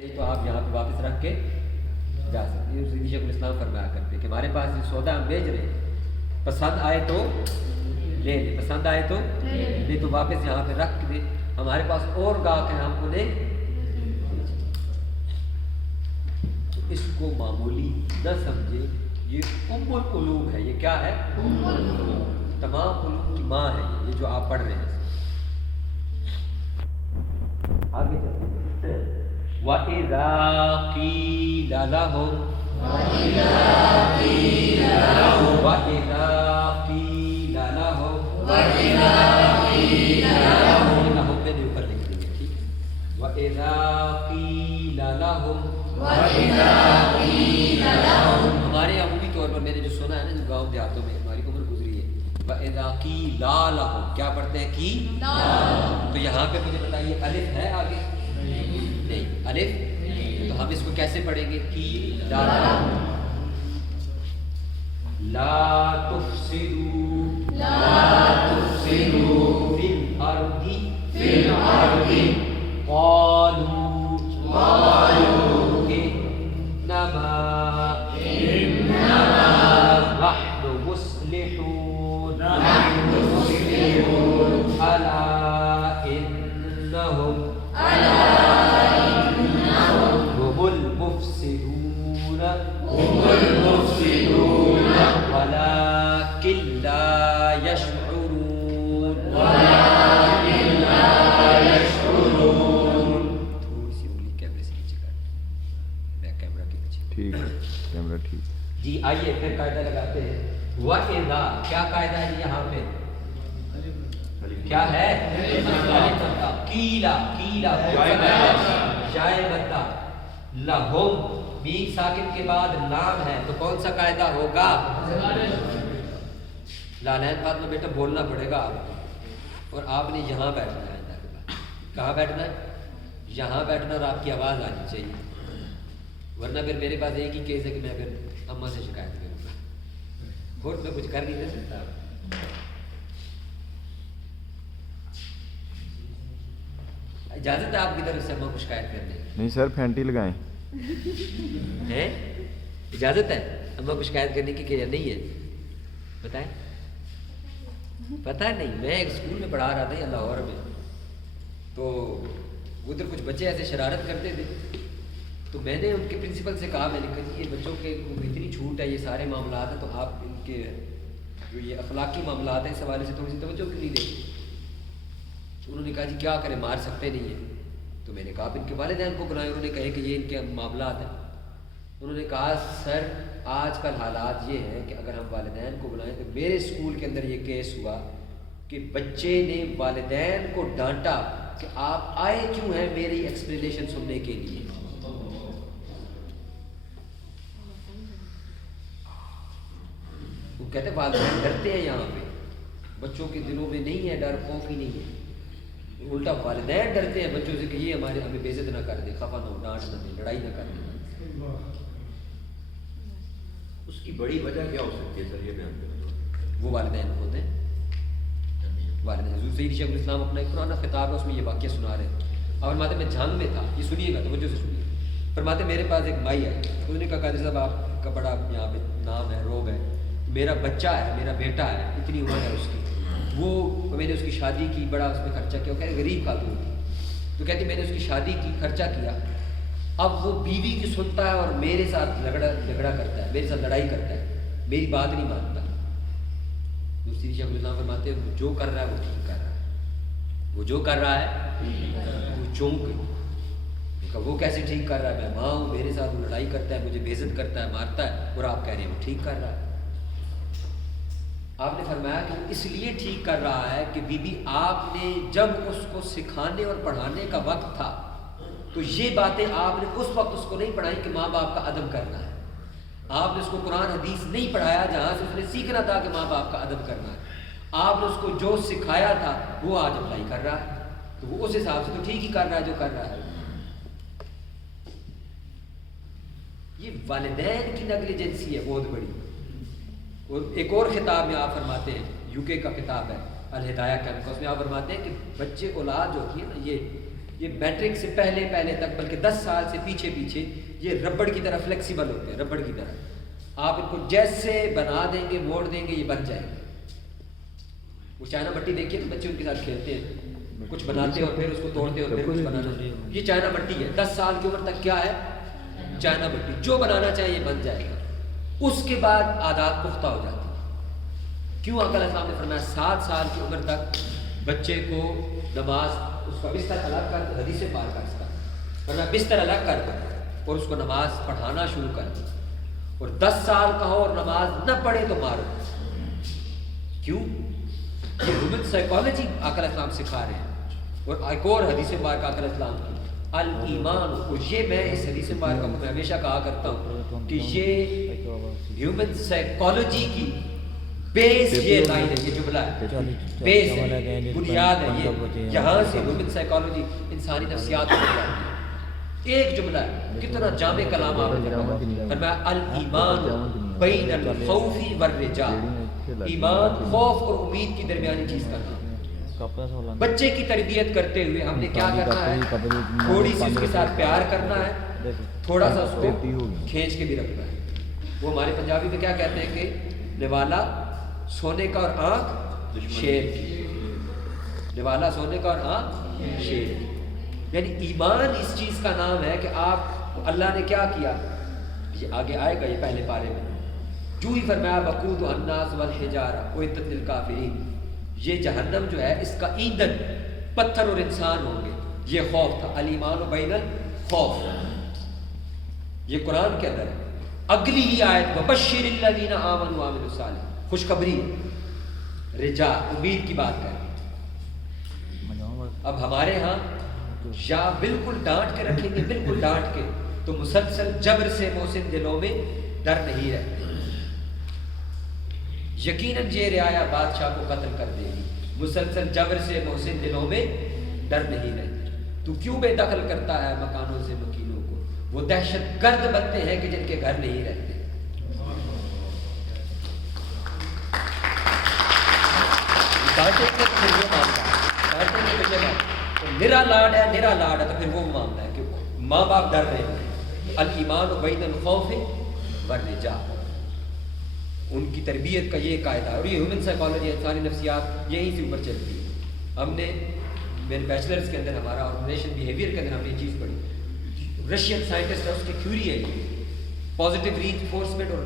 تو آپ یہاں پہ واپس رکھ کے جا سکتے ہیں. شیخ الاسلام فرمایا کرتے کہ ہمارے پاس یہ سودا ہم بیچ رہے ہیں، پسند آئے تو لے لیں، پسند آئے تو نہیں تو واپس یہاں پہ رکھ دیں. ہمارے پاس اور گاہک ہیں، ہم انہیں تو اس کو معمولی نہ سمجھے. یہ ام العلوم ہے. یہ کیا ہے؟ تمام علوم کی ماں ہے. یہ جو آپ پڑھ رہے ہیں. آگے چلتے ہیں. وَإِذَا قِيلَ لَهُمْ وَإِذَا قِيلَ لَهُمْ لَهُمْ میں نے اوپر لکھ دیا. ٹھیک ہے. وَإِذَا قِيلَ لَهُمْ ہمارے عمومی طور پر میں نے جو سنا ہے نا، جو گاؤں دیہاتوں میں ہماری عمر گزری ہے، وَإِذَا قِيلَ لَهُمْ کیا پڑھتے ہیں؟ کی. تو یہاں پہ مجھے بتائیے الف ہے آگے؟ نہیں الف. تو ہم اس کو کیسے پڑھیں گے؟ کی لا تفسدوا فی الارض قالوا انما نحن مصلحون الا انهم هم المفسدون ولكن لا يشعرون. تھوڑی سی انگلی کیمرے سے نیچے کر، بیک کیمرہ کے پیچھے. ٹھیک ہے، کیمرہ ٹھیک. جی آئیے پھر قاعدہ لگاتے ہیں. وَإِذَا کیا قاعدہ ہے یہاں پہ؟ کیا ہے؟ کیلا جائے مدہ. لہم میم ساکن کے بعد لام ہے تو کون سا قاعدہ ہوگا؟ لالین بات میں بیٹا بولنا پڑے گا آپ کو. اور آپ نے یہاں بیٹھنا ہے. کہاں بیٹھنا ہے؟ یہاں بیٹھنا اور آپ کی آواز آنی چاہیے. ورنہ پھر میرے پاس ایک ہی کیس ہے کہ میں پھر اماں سے شکایت کروں گا. خود میں کچھ کر نہیں سکتا. اجازت ہے آپ کی طرف سے اماں کو شکایت کرنے؟ نہیں سر، پھینٹی لگائیں. ہے اجازت ہے اماں کو شکایت کرنے کی کہ نہیں ہے؟ بتائیں. پتہ نہیں، میں ایک اسکول میں پڑھا رہا تھا لاہور میں، تو ادھر کچھ بچے ایسے شرارت کرتے تھے. تو میں نے ان کے پرنسپل سے کہا، میں نے کہا یہ بچوں کے اتنی چھوٹ ہے، یہ سارے معاملات ہیں، تو آپ ان کے جو یہ اخلاقی معاملات ہیں اس حوالے سے تھوڑی سی توجہ کیوں نہیں دیتے؟ تو انہوں نے کہا جی کیا کریں، مار سکتے نہیں ہیں. تو میں نے کہا آپ ان کے والدین کو بلائیں. انہوں نے کہا کہ یہ ان کے معاملات ہیں. انہوں نے کہا سر آج کل حالات یہ ہیں کہ اگر ہم والدین کو بلائیں تو میرے اسکول کے اندر یہ کیس ہوا کہ بچے نے والدین کو ڈانٹا کہ آپ آئے کیوں ہیں میری ایکسپلینیشن سننے کے لیے. وہ کہتے ہیں والدین ڈرتے ہیں، یہاں پہ بچوں کے دلوں میں نہیں ہے ڈر، خوف ہی نہیں ہے. الٹا والدین ڈرتے ہیں بچوں سے کہ یہ ہمیں بے عزت نہ کر دے، خفا نہ ہو، ڈانٹ نہ دے، لڑائی نہ کر دے. اس کی بڑی وجہ کیا ہو سکتی ہے سر؟ یہ بیان کریں. وہ والدین ہوتے ہیں. والدین حضور سید شیخ الاسلام اپنا ایک پرانا خطاب ہے، اس میں یہ واقعہ سنا رہے ہیں. اور فرماتے میں جنگ میں تھا. یہ سنیے گا توجہ سے سنیے. فرماتے میرے پاس ایک بھائی ہے. اس نے کہا قادری صاحب آپ کا بڑا یہاں پہ نام ہے، روب ہے، میرا بچہ ہے، میرا بیٹا ہے، اتنی عمر ہے اس کی، وہ میں نے اس کی شادی کی، بڑا اس میں خرچہ کیا. وہ کہہ رہے غریب خاتون تھی. تو کہتی میں نے اس کی شادی کی، خرچہ کیا، اب وہ بیوی کی سنتا ہے اور میرے ساتھ جھگڑا کرتا ہے، میرے ساتھ لڑائی کرتا ہے، میری بات نہیں مانتا. دوسری شیخ الاسلام فرماتے ہیں وہ جو کر رہا ہے وہ ٹھیک کر رہا ہے، وہ جو کر رہا ہے وہ چونک گئی. وہ کیسے ٹھیک کر رہا ہے؟ میں ماں ہوں، میرے ساتھ وہ لڑائی کرتا ہے، مجھے بے عزت کرتا ہے، مارتا ہے، اور آپ کہہ رہے ہیں وہ ٹھیک کر رہا ہے. آپ نے فرمایا کہ وہ اس لیے ٹھیک کر رہا ہے کہ بی بی آپ نے جب اس کو سکھانے اور پڑھانے کا وقت تھا تو یہ باتیں آپ نے اس وقت اس کو نہیں پڑھائی کہ ماں باپ کا ادب کرنا ہے. آپ نے اس کو قرآن حدیث نہیں پڑھایا جہاں سے اس نے سیکھنا تھا کہ ماں باپ کا ادب کرنا ہے. آپ نے اس کو جو سکھایا تھا وہ آج اپلائی کر رہا ہے، تو وہ اس حساب سے تو ٹھیک ہی کر رہا ہے جو کر رہا ہے. یہ والدین کی نیگلیجنسی ہے بہت بڑی. اور ایک اور خطاب میں آپ فرماتے ہیں، یو کے کا خطاب ہے الہدایہ کیمپس میں، آپ فرماتے ہیں کہ بچے اولاد جو ہوتی ہے نا، یہ یہ میٹرک سے پہلے تک بلکہ 10 سال سے پیچھے یہ ربڑ کی طرح فلیکسیبل ہوتے ہیں، ربڑ کی طرح آپ ان کو جیسے بنا دیں گے موڑ دیں گے یہ بن جائیں گے. وہ چائنا مٹی دیکھیے تو بچے ان کے ساتھ کھیلتے ہیں، کچھ بناتے ہیں اور پھر اس کو توڑتے ہیں اور پھر کچھ بنانا. یہ چائنا مٹی ہے، 10 سال کی عمر تک کیا ہے؟ چائنا مٹی. جو بنانا چاہے یہ بن جائے گا. اس کے بعد عادات پختہ ہو جاتی ہیں. کیوں آقا علیہ السلام نے فرمایا 7 سال کی عمر تک بچے کو نماز اس کا بستر الگ کر، حدیث پاک کا اس کا فرمایا بستر الگ کر اور اس کو نماز پڑھانا شروع کر دیں. اور 10 سال کا ہو اور نماز نہ پڑھے تو مارو. کیوں؟ یہ ہیومن سائیکالوجی آقا علیہ السلام سکھا رہے ہیں. اور ایک اور حدیث پاک آقا علیہ السلام کی الایمان، اور یہ میں اس حدیث پاک کا میں ہمیشہ کہا کرتا ہوں کہ یہ ہیومن سائیکالوجی کی بیس یہ لائن ہے، یہ جملہ ہے، بیس ہے، بنیاد ہے. یہ یہاں سے ہیومن سائیکالوجی انسانی نفسیات کو جاتی ہے. ایک جملہ ہے، کتنا جامع کلام آپ نے فرمایا الایمان بین الخوف والرجاء. ایمان خوف اور امید کی درمیانی چیز کا نام. بچے کی تربیت کرتے ہوئے ہم نے کیا کرنا ہے؟ تھوڑی سی اس کے ساتھ پیار کرنا ہے، تھوڑا سا اس کو کھینچ کے بھی رکھنا ہے. وہ ہمارے پنجابی میں کیا کہتے ہیں کہ نوالا سونے کا اور آنکھ شیر کی. نوالا سونے کا اور آنکھ شیر کی. یعنی ایمان اس چیز کا نام ہے کہ آپ اللہ نے کیا کیا، یہ آگے آئے گا یہ پہلے پارے میں. جو ہی فرمایا وقود الناس والحجارہ اعدت للکافرین، یہ جہنم جو ہے اس کا ایندھن پتھر اور انسان ہوں گے. یہ خوف تھا، الایمان بین الخوف، یہ قرآن کے اندر ہے. اگلی ہی آیت وبشر الذین آمنوا وعملوا الصالحات، خوشخبری، رجاء، امید کی بات کر. اب ہمارے ہاں یا بالکل ڈانٹ کے رکھیں گے، بالکل ڈانٹ کے، تو مسلسل جبر سے محسن دلوں میں ڈر نہیں رہتے. یقیناً یہ رعایا بادشاہ کو قتل کر دے گی. مسلسل جبر سے محسن دلوں میں ڈر نہیں رہتے. تو کیوں بے دخل کرتا ہے مکانوں سے مکینوں کو؟ وہ دہشت گرد بنتے ہیں کہ جن کے گھر نہیں رہتے. ڈانٹیں گے تو پھر وہ مانتا ہے، ڈانٹیں گے تو یہ میرا لاڈ ہے، میرا لاڈ ہے، تو پھر وہ مانتا ہے کہ ماں باپ ڈر رہے ہیں. الایمان بین الخوف والرجاء، ان کی تربیت کا یہ قاعدہ ہے. اور یہ ہیومن سائیکالوجی، انسانی نفسیات یہیں سے اوپر چلتی ہے. ہم نے میرے بیچلرز کے اندر ہمارا آرگنائزیشن بیہیویئر کے اندر ہم نے یہ چیز پڑھی. رشین سائنٹسٹ ہے، اس کی تھیوری ہے یہ پازیٹیو ری انفورسمنٹ اور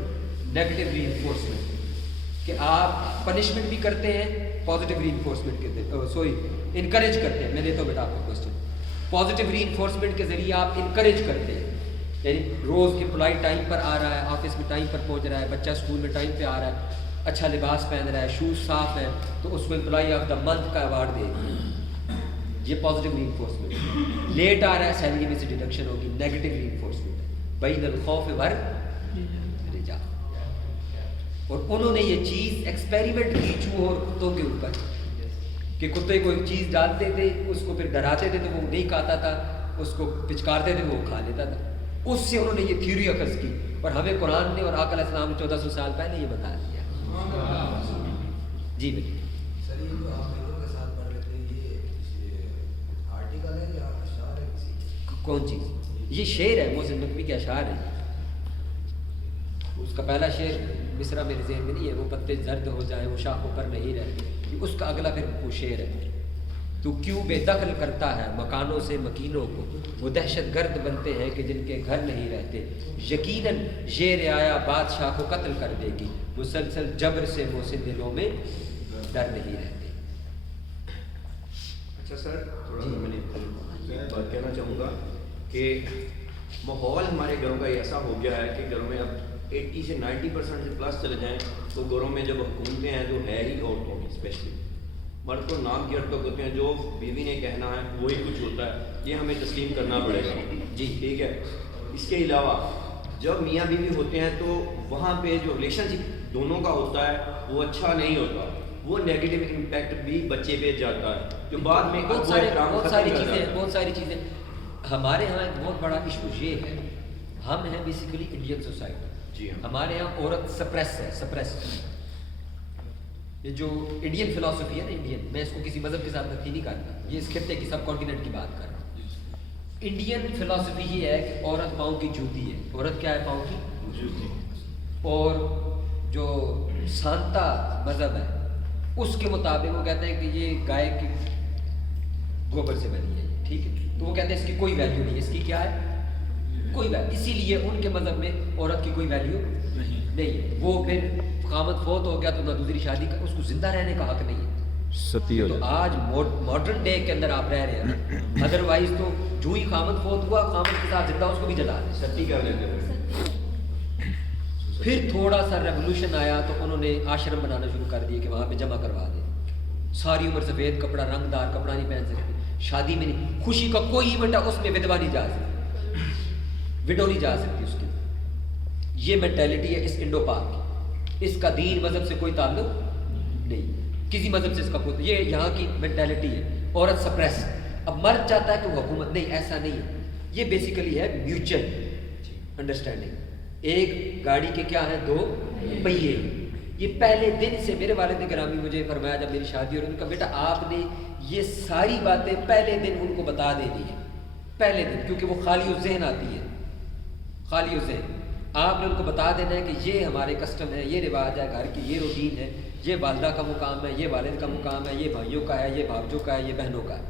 نیگیٹو ری انفورسمنٹ، کہ آپ پنشمنٹ بھی کرتے ہیں پازیٹیو ری انفورسمنٹ کے انکریج کرتے ہیں. میں دیتا ہوں بیٹا آپ کو کوشچن. پازیٹیو ری انفورسمنٹ کے ذریعے آپ انکریج کرتے ہیں، یعنی روز امپلائی ٹائم پر آ رہا ہے، آفس میں ٹائم پر پہنچ رہا ہے، بچہ اسکول میں ٹائم پہ آ رہا ہے، اچھا لباس پہن رہا ہے، شوز صاف ہیں، تو اس کو امپلائی آف دا منتھ کا ایوارڈ دے گی. یہ پازیٹیو ری انفورسمنٹ. لیٹ آ رہا ہے، سیلری میں سے ڈیڈکشن ہوگی، نیگیٹو ری انفورسمنٹ. بین الخوف والرجاء. اور انہوں نے یہ چیز ایکسپیریمنٹ کی چوہوں اور کتوں کے اوپر، کہ کتے کو ایک چیز ڈالتے تھے، اس کو پھر ڈراتے تھے تو وہ نہیں کھاتا تھا، اس کو پچکارتے تھے وہ کھا لیتا تھا. اس سے انہوں نے یہ تھیوری اخذ کی، اور ہمیں قرآن نے اور آقا علیہ السلام نے 1400 سال پہلے یہ بتا دیا. جی بھائی سر، یہ جو آپ لوگوں کے ساتھ پڑھ رہے تھے، یہ آرٹیکل ہے یا اشعار ہے کسی؟ کون چیز؟ یہ شعر ہے، محسن نقوی کے اشعار ہیں. اس کا پہلا شعر مصرع میرے ذہن میں نہیں ہے، وہ پتے زرد ہو جائیں وہ شاخوں پر نہیں رہتے. اس کا اگلا پھر وہ شعر ہے. تو کیوں بے دخل کرتا ہے مکانوں سے مکینوں کو، وہ دہشت گرد بنتے ہیں کہ جن کے گھر نہیں رہتے. یقیناً یہ رعایا بادشاہ کو قتل کر دے گی. مسلسل جبر سے محسن دلوں میں ڈر نہیں رہتے. اچھا سر، تھوڑا سا میں نے بات کہنا چاہوں گا کہ ماحول ہمارے گھروں کا ایسا ہو گیا ہے کہ گھروں میں اب 80 سے 90% سے پلس چلے جائیں تو گھروں میں جب حکومتیں ہیں جو ہے ہی عورتوں کی، اسپیشلی مرد کو نام کی عورتوں ہوتے ہیں، جو بیوی نے کہنا ہے وہی کچھ ہوتا ہے. یہ ہمیں تسلیم کرنا پڑے گا. جی ٹھیک ہے. اس کے علاوہ جب میاں بیوی ہوتے ہیں تو وہاں پہ جو ریلیشن شپ دونوں کا ہوتا ہے وہ اچھا نہیں ہوتا، وہ نیگیٹو امپیکٹ بھی بچے پہ جاتا ہے، جو بعد میں بہت ساری چیزیں. ہمارے ہاں ایک بہت بڑا ایشو یہ ہے، ہم ہیں بیسیکلی انڈین سوسائٹی. جی ہاں. ہمارے یہاں عورت سپریس ہے، سپریس. یہ جو انڈین فلاسفی ہے نا، انڈین، میں اس کو کسی مذہب کے ساتھ نفی نہیں کرتا، یہ اس خطے کی سب کانٹیننٹ کی بات کر رہا ہوں. انڈین فلاسفی یہ ہے کہ عورت پاؤں کی جوتی ہے. عورت کیا ہے؟ پاؤں کی جوتی. اور جو سانتا مذہب ہے اس کے مطابق وہ کہتے ہیں کہ یہ گائے کے گوبر سے بنی ہے. ٹھیک ہے. تو وہ کہتے ہیں اس کی کوئی ویلیو نہیں. اس کی کیا ہے؟ کوئی ویلیو. اسی لیے ان کے مذہب میں عورت کی کوئی ویلیو نہیں. وہ پھر قامت فوت ہو گیا تو نہ دوسری شادی کا، اس کو زندہ رہنے کا حق نہیں ہے. ستی ہو تو جائے. آج ماڈرن ڈے کے اندر آپ رہ رہے ہیں. ادروائز تو جو ہی قامت فوت ہوا قامت کے ساتھ زندہ اس کو بھی جلا دیں. ستی کر لیتے ہیں. پھر تھوڑا سا ریولوشن آیا تو انہوں نے آشرم بنانا شروع کر دیے کہ وہاں پہ جمع کروا دیں. ساری عمر سفید کپڑا، رنگ دار کپڑا نہیں پہن سکتے. شادی میں نہیں، خوشی کا کوئی ایونٹ ہے اس میں ودوا نہیں جا سکتی، وڈو نہیں جا سکتی اس کی. یہ مینٹیلٹی ہے اس انڈو پاک کی. اس کا دین مذہب سے کوئی تعلق نہیں، کسی مذہب سے اس کا کوئی. یہ یہاں کی مینٹیلٹی ہے. عورت سپریس. اب مرد چاہتا ہے کہ وہ حکومت، نہیں ایسا نہیں ہے. یہ بیسیکلی ہے میوچل انڈرسٹینڈنگ. ایک گاڑی کے کیا ہیں؟ دو پہیے. یہ پہلے دن سے میرے والد گرامی مجھے فرمایا جب میری شادی اور ان کا بیٹا آپ نے یہ ساری باتیں پہلے دن ان کو بتا دینی ہے. پہلے دن، کیونکہ وہ خالی الذہن آتی ہے. خالی الذہن آپ نے ان کو بتا دینا ہے کہ یہ ہمارے کسٹم ہے، یہ رواج ہے، گھر کی یہ روٹین ہے، یہ والدہ کا مقام ہے، یہ والد کا مقام ہے، یہ بھائیوں کا ہے، یہ بھابجوں کا ہے، یہ بہنوں کا ہے.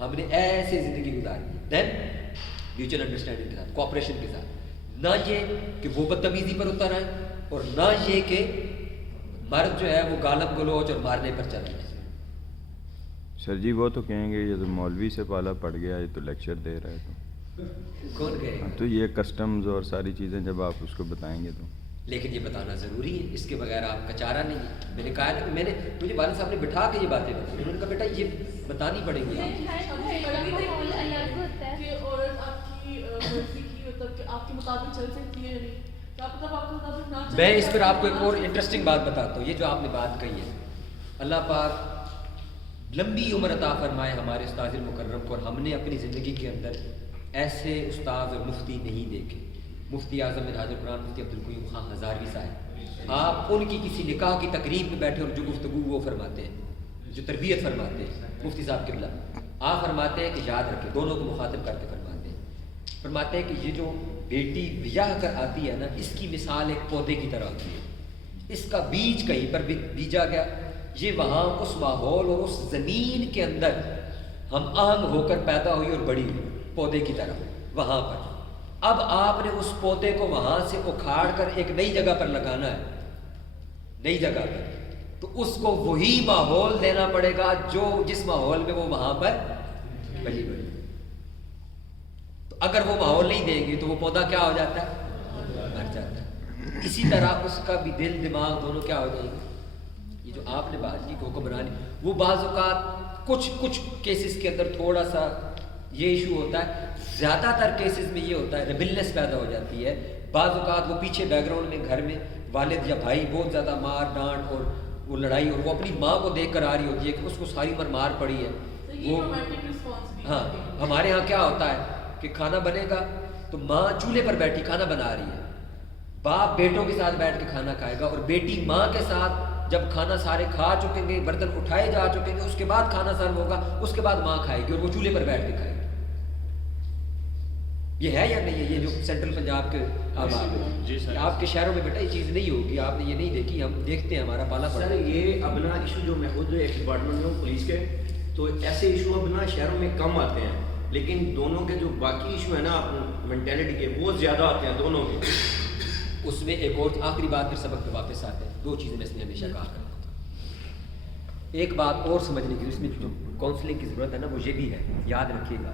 ہم نے ایسے زندگی گزاری. دین میوچل انڈرسٹینڈنگ کے ساتھ، کوآپریشن کے ساتھ. نہ یہ کہ وہ بدتمیزی پر اتر آئے اور نہ یہ کہ مرد جو ہے وہ گالم گلوچ اور مارنے پر چل رہے ہیں. سر جی وہ تو کہیں گے یہ تو مولوی سے پالا پڑ گیا، یہ تو لیکچر دے رہا ہے. کون کہے گا؟ تو یہ کسٹمز اور ساری چیزیں جب آپ اس کو بتائیں گے تو لیکن یہ بتانا ضروری ہے، اس کے بغیر آپ کا چارہ نہیں ہے. میں نے کہا تھا کہ میں نے مجھے والد صاحب نے بٹھا کے یہ باتیں بتائی. انہوں نے کہا بیٹا یہ بتانی پڑیں گی آپ. کہ عورت آپ کی مرضی کی مطلب کہ آپ کے مطابق چل سکتی ہے، کیا مطلب آپ کے مطابق نہ چل. میں اس پر آپ کو ایک اور انٹرسٹنگ بات بتاتا ہوں. یہ جو آپ نے بات کہی ہے، اللہ پاک لمبی عمر عطا فرمائے ہمارے استاد المکرم کو. اور ہم نے اپنی زندگی کے اندر ایسے استاد اور مفتی نہیں دیکھے. مفتی اعظم منہاج القرآن مفتی عبدالقیوم خان ہزاروی صاحب، آپ ان کی کسی نکاح کی تقریب میں بیٹھے اور جو گفتگو وہ فرماتے ہیں، جو تربیت فرماتے ہیں مفتی صاحب قبلہ، آپ فرماتے ہیں کہ یاد رکھیں، دونوں کو مخاطب کرتے فرماتے ہیں کہ یہ جو بیٹی بیاہ کر آتی ہے نا، اس کی مثال ایک پودے کی طرح ہوتی ہے. اس کا بیج کہیں پر بیجا گیا، یہ وہاں اس ماحول اور اس زمین کے اندر ہم آہنگ ہو کر پیدا ہوئی اور بڑی ہوئی پودے کی طرح وہاں پر. اب آپ نے اس پودے کو وہاں سے اکھاڑ کر ایک نئی جگہ پر لگانا ہے، نئی جگہ پر، تو اس کو وہی ماحول دینا پڑے گا جو جس ماحول میں وہ وہاں پر پلی بڑی. تو اگر وہ ماحول نہیں دے گی تو وہ پودا کیا ہو جاتا ہے؟ مر جاتا ہے. اسی طرح اس کا بھی دل دماغ دونوں کیا ہو جائے گی. یہ جو آپ نے بات کی کہ حکمرانی، وہ بعض اوقات کچھ کیسز کے اندر تھوڑا سا یہ ایشو ہوتا ہے. زیادہ تر کیسز میں یہ ہوتا ہے ریبلنس پیدا ہو جاتی ہے. بعض اوقات وہ پیچھے بیک گراؤنڈ میں گھر میں والد یا بھائی بہت زیادہ مار ڈانٹ اور وہ لڑائی، اور وہ اپنی ماں کو دیکھ کر آ رہی ہوتی ہے کہ اس کو ساری عمر مار پڑی ہے. وہ ہاں ہمارے ہاں کیا ہوتا ہے کہ کھانا بنے گا تو ماں چولہے پر بیٹھی کھانا بنا رہی ہے، باپ بیٹوں کے ساتھ بیٹھ کے کھانا کھائے گا، اور بیٹی ماں کے ساتھ جب کھانا سارے کھا چکیں گے، برتن اٹھائے جا چکیں گے، اس کے بعد کھانا سرو ہوگا، اس کے بعد ماں کھائے گی اور وہ چولہے پر بیٹھ کے کھائے گی. یہ ہے یا نہیں ہے؟ یہ جو سینٹرل پنجاب کے آپ کے شہروں میں بیٹا یہ چیز نہیں ہوگی، آپ نے یہ نہیں دیکھی، ہم دیکھتے ہیں، ہمارا پالا پڑا. سر یہ اب نا ایشو جو میں خود ایک ڈپارٹمنٹ میں ہوں پولیس کے، تو ایسے ایشو اب نا شہروں میں کم آتے ہیں، لیکن دونوں کے جو باقی ایشو ہیں نا مینٹیلٹی کے، وہ زیادہ آتے ہیں دونوں کے. اس میں ایک اور آخری بات پھر سبق پہ واپس آتے ہیں. دو چیزیں میں اس نے ہمیشہ کہا کرتا ہوں. ایک بات اور سمجھنے کی، اس میں جو کاؤنسلنگ کی ضرورت ہے نا وہ یہ بھی ہے، یاد رکھیے گا.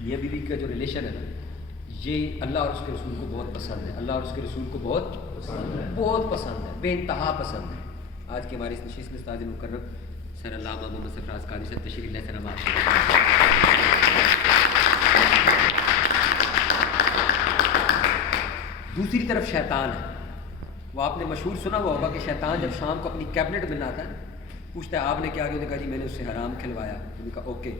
میاں بیوی کا جو ریلیشن ہے نا، یہ اللہ اور اس کے رسول کو بہت پسند ہے. اللہ اور اس کے رسول کو بہت پسند ہے، بے انتہا پسند ہے. آج کی ہماری اس نشست میں استاد مکرم سر علامہ محمد سرفراز قادری سے تشریف لے سر. دوسری طرف شیطان ہے. وہ آپ نے مشہور سنا ہوا ہوگا کہ شیطان جب شام کو اپنی کیبنٹ میں آتا ہے پوچھتا ہے آپ نے کیا کیا؟ انہوں نے کہا جی میں نے اس سے حرام کھلوایا. انہوں نے کہا اوکے.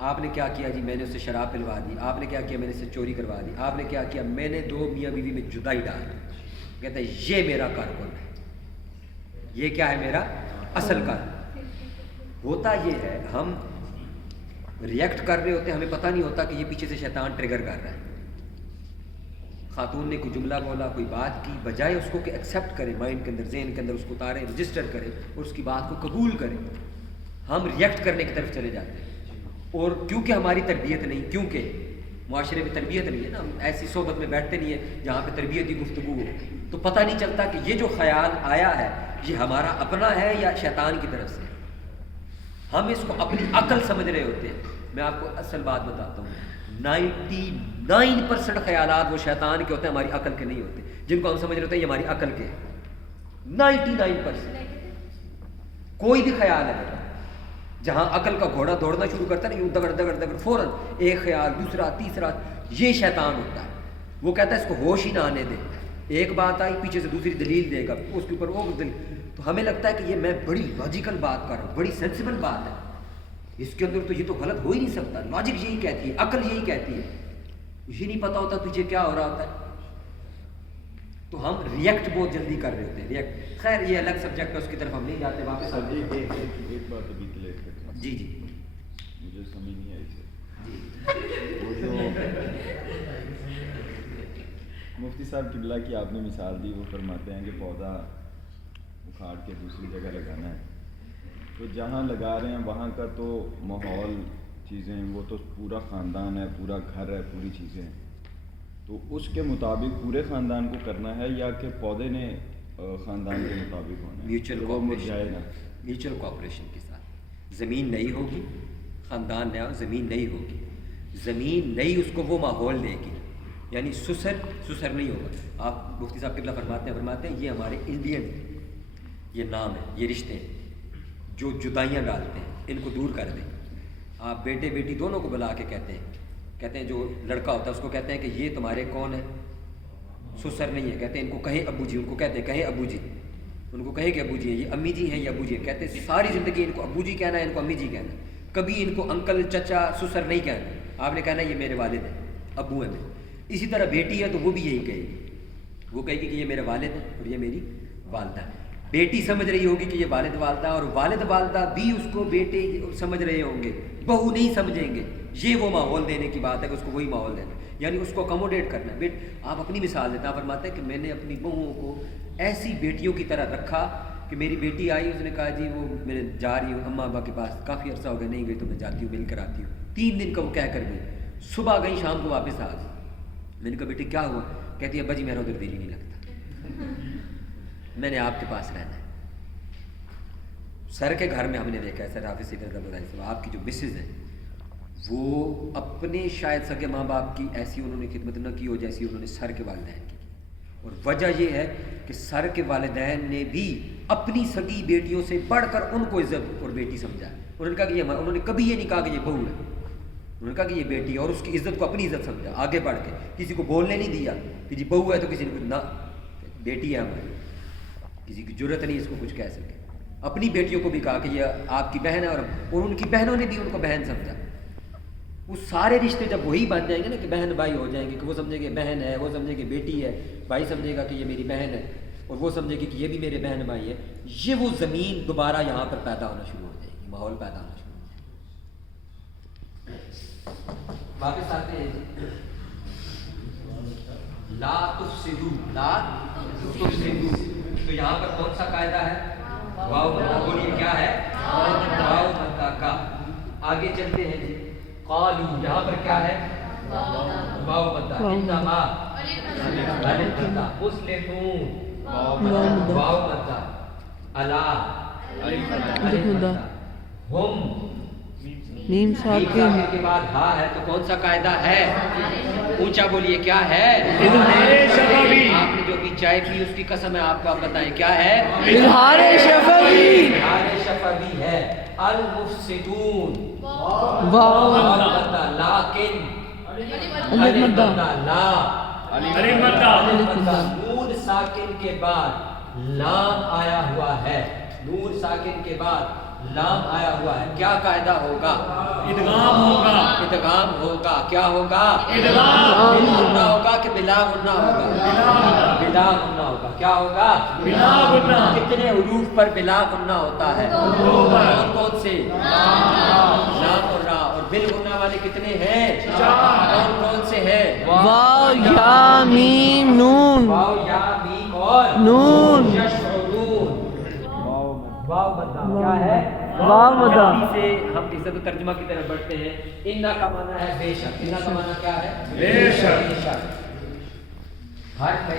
آپ نے کیا کیا؟ جی میں نے اس سے شراب پلوا دی. آپ نے کیا کیا؟ میں نے اس سے چوری کروا دی. آپ نے کیا کیا؟ میں نے دو میاں بیوی میں جدائی ڈال دی. کہتا ہے یہ میرا کارکن ہے، یہ کیا ہے؟ میرا اصل کار. ہوتا یہ ہے ہم ریئیکٹ کر رہے ہوتے ہیں, ہمیں پتہ نہیں ہوتا کہ یہ پیچھے سے شیطان ٹریگر کر رہا ہے. خاتون نے کوئی جملہ بولا, کوئی بات کی, بجائے اس کو کہ ایکسیپٹ کرے, مائنڈ کے اندر, ذہن کے اندر اس کو اتارے, رجسٹر کرے اور اس کی بات کو قبول کرے, ہم ریئیکٹ کرنے کی طرف چلے جاتے ہیں. اور کیونکہ ہماری تربیت نہیں, کیونکہ معاشرے میں تربیت نہیں ہے نا, ہم ایسی صحبت میں بیٹھتے نہیں ہیں جہاں پہ تربیتی گفتگو ہو, تو پتہ نہیں چلتا کہ یہ جو خیال آیا ہے یہ ہمارا اپنا ہے یا شیطان کی طرف سے. ہم اس کو اپنی عقل سمجھ رہے ہوتے ہیں. میں آپ کو اصل بات بتاتا ہوں, 99% خیالات وہ شیطان کے ہوتے ہیں, ہماری عقل کے نہیں ہوتے. جن کو ہم سمجھ رہے ہوتے ہیں یہ ہماری عقل کے ہیں. 99% کوئی بھی خیال ہے بیٹا, جہاں عقل کا گھوڑا دوڑنا شروع کرتا ہے نا, یوں دگڑ دگڑ دگڑ, فوراً ایک خیال, دوسرا, تیسرا, یہ شیطان ہوتا ہے. وہ کہتا ہے اس کو ہوش ہی نہ آنے دے, ایک بات آئی پیچھے سے دوسری دلیل دے گا, اس کے اوپر وہ دلیل. تو ہمیں لگتا ہے کہ یہ میں بڑی لاجیکل بات کر رہا ہوں, بڑی سینسیبل بات ہے, اس کے اندر تو یہ تو غلط ہو ہی نہیں سکتا. لاجک یہی کہتی ہے, عقل یہی کہتی ہے, یہ نہیں پتہ ہوتا پیچھے کیا ہو رہا ہوتا ہے. تو ہم ریئیکٹ بہت جلدی کر رہے ہوتے ہیں, ریئیکٹ. خیر یہ الگ سبجیکٹ ہے, اس کی طرف ہم نہیں جاتے. واپس سر جی ایک بات ابھی کلیئر کرتا ہوں. جی جی مجھے سمجھ نہیں آئی سر. وہ جو مفتی صاحب قبلہ کی آپ نے مثال دی, وہ فرماتے ہیں کہ پودا اکھاڑ کے دوسری جگہ لگانا ہے, تو جہاں لگا رہے ہیں وہاں کا تو ماحول, چیزیں, وہ تو پورا خاندان ہے, پورا گھر ہے, پوری چیزیں ہیں, تو اس کے مطابق پورے خاندان کو کرنا ہے یا کہ پودے نے خاندان کے مطابق ہونا ہے؟ میوچل وہ مرجائے گا. میوچل کوآپریشن کے ساتھ. زمین نئی ہوگی, خاندان نیا, زمین نئی ہوگی, زمین نئی اس کو وہ ماحول دے گی, یعنی سسر نہیں ہوگا. آپ مفتی صاحب قبلہ فرماتے ہیں یہ ہمارے انڈین یہ نام ہے, یہ رشتے ہیں جو جدائیاں ڈالتے ہیں, ان کو دور کر دیں. آپ بیٹے بیٹی دونوں کو بلا کے کہتے ہیں جو لڑکا ہوتا ہے اس کو کہتے ہیں کہ یہ تمہارے کون ہے, سسر نہیں ہے. کہتے ہیں ان کو کہیں ابو جی, ان کو کہتے ہیں کہیں ابو جی, ان کو کہیں کہ ابو جی ہیں, یہ امی جی ہیں یا ابو جی ہیں. کہتے ہیں ساری زندگی ان کو ابو جی کہنا ہے, ان کو امی جی کہنا ہے, کبھی ان کو انکل, چچا, سسر نہیں کہنا. آپ نے کہنا ہے یہ میرے والد ہیں, ابو ہیں میرے. اسی طرح بیٹی ہے تو وہ بھی یہی کہے گی, وہ کہے گی کہ یہ میرے والد ہیں اور یہ میری والدہ ہے. بیٹی سمجھ رہی ہوگی کہ یہ والد والدہ, اور والد والدہ بھی اس کو بیٹے سمجھ رہے ہوں گے, بہو نہیں سمجھیں گے. یہ وہ ماحول دینے کی بات ہے کہ اس کو وہی ماحول دینا, یعنی اس کو اکوموڈیٹ کرنا ہے. آپ اپنی مثال دیتے ہیں, فرماتے ہیں کہ میں نے اپنی بہوؤں کو ایسی بیٹیوں کی طرح رکھا کہ میری بیٹی آئی, اس نے کہا جی وہ میں جا رہی ہوں اماں ابا کے پاس, کافی عرصہ ہو گیا نہیں گئی, تو میں جاتی ہوں مل کر آتی ہوں. 3 دن کا وہ کہہ کر گئی, صبح گئی شام کو واپس آ گئی. میں نے کہا بیٹی کیا ہوا؟ کہتی ہے ابا جی میرا ادھر دل ہی نہیں لگتا, میں نے آپ کے پاس رہنا ہے. سر کے گھر میں ہم نے دیکھا ہے, سر حافظ سید رضا صاحب آپ کی جو مسز ہیں وہ اپنے شاید سگے ماں باپ کی ایسی انہوں نے خدمت نہ کی ہو جیسی انہوں نے سر کے والدین کی. اور وجہ یہ ہے کہ سر کے والدین نے بھی اپنی سگی بیٹیوں سے بڑھ کر ان کو عزت اور بیٹی سمجھا. انہوں نے کہا کہ یہ, انہوں نے کبھی یہ نہیں کہا کہ یہ بہو ہے, انہوں نے کہا کہ یہ بیٹی ہے, اور اس کی عزت کو اپنی عزت سمجھا. آگے بڑھ کے کسی کو بولنے نہیں دیا کہ جی بہو ہے تو کسی نے کچھ نہ, بیٹی ہے ہماری, کسی کی جرت نہیں اس کو کچھ کہہ سکے. اپنی بیٹیوں کو بھی کہا کہ یہ آپ کی بہن ہے, اور ان کی بہنوں نے بھی ان کو بہن سمجھا. وہ سارے رشتے جب وہی بن جائیں گے نا کہ بہن بھائی ہو جائیں گے, کہ وہ سمجھے کہ بہن ہے, وہ سمجھے کہ بیٹی ہے, بھائی سمجھے گا کہ یہ میری بہن ہے, اور وہ سمجھے گی کہ یہ بھی میرے بہن بھائی ہے, یہ وہ زمین دوبارہ یہاں پر پیدا ہونا شروع ہو جائے گی, ماحول پیدا ہونا شروع ہو جائے گا. واپس آتے ہیں, لا تفسدو, لا تفسدو, تو یہاں پر کون سا قاعدہ ہے؟ واو مدہ. بولیے کیا ہے؟ واو مدہ کا. آگے چلتے ہیں جی, قالو, یہاں پر کیا ہے؟ واو مدہ. انما الف مدہ. مسلمون واو مدہ. الا الف مدہ. ہم میم ساکن کے بعد ہا ہے, تو کون سا قاعدہ ہے؟ اونچا بولیے کیا ہے؟ آپ نے جو بھی چائے پی اس کی قسم ہے, آپ کو آپ بتائیں کیا ہے؟ اظہار شفوی. اظہار شفوی ہے. المفسدون واو مدہ, لیکن الف مدہ. الف مدہ. نون ساکن کے بعد لام آیا ہوا ہے, نون ساکن کے بعد لام آیا ہوا ہے. کیا قاعدہ ہوگا؟ ادغام ہوگا. ادغام ہوگا. کیا ہوگا؟ ادغام. غنہ ہوگا کہ بلا غنہ ہوگا؟ بلا غنہ ہوگا. کیا ہوگا؟ بلا غنہ. کتنے حروف پر بلا غنہ ہوتا ہے؟ کون کون سے؟ لام اور را. اور مل گنا والے کتنے ہیں؟ 4. کون کون سے ہیں؟ واو یا میم نون واو یا میم اور نون یشعرون. واو مدہ کیا ہے؟ واو مدہ. جلدی سے ہم عزت و ترجمہ کی طرف بڑھتے ہیں. انا کا معنی ہے بے شک. انا کا معنی کیا ہے؟ بے شک. حرف ہے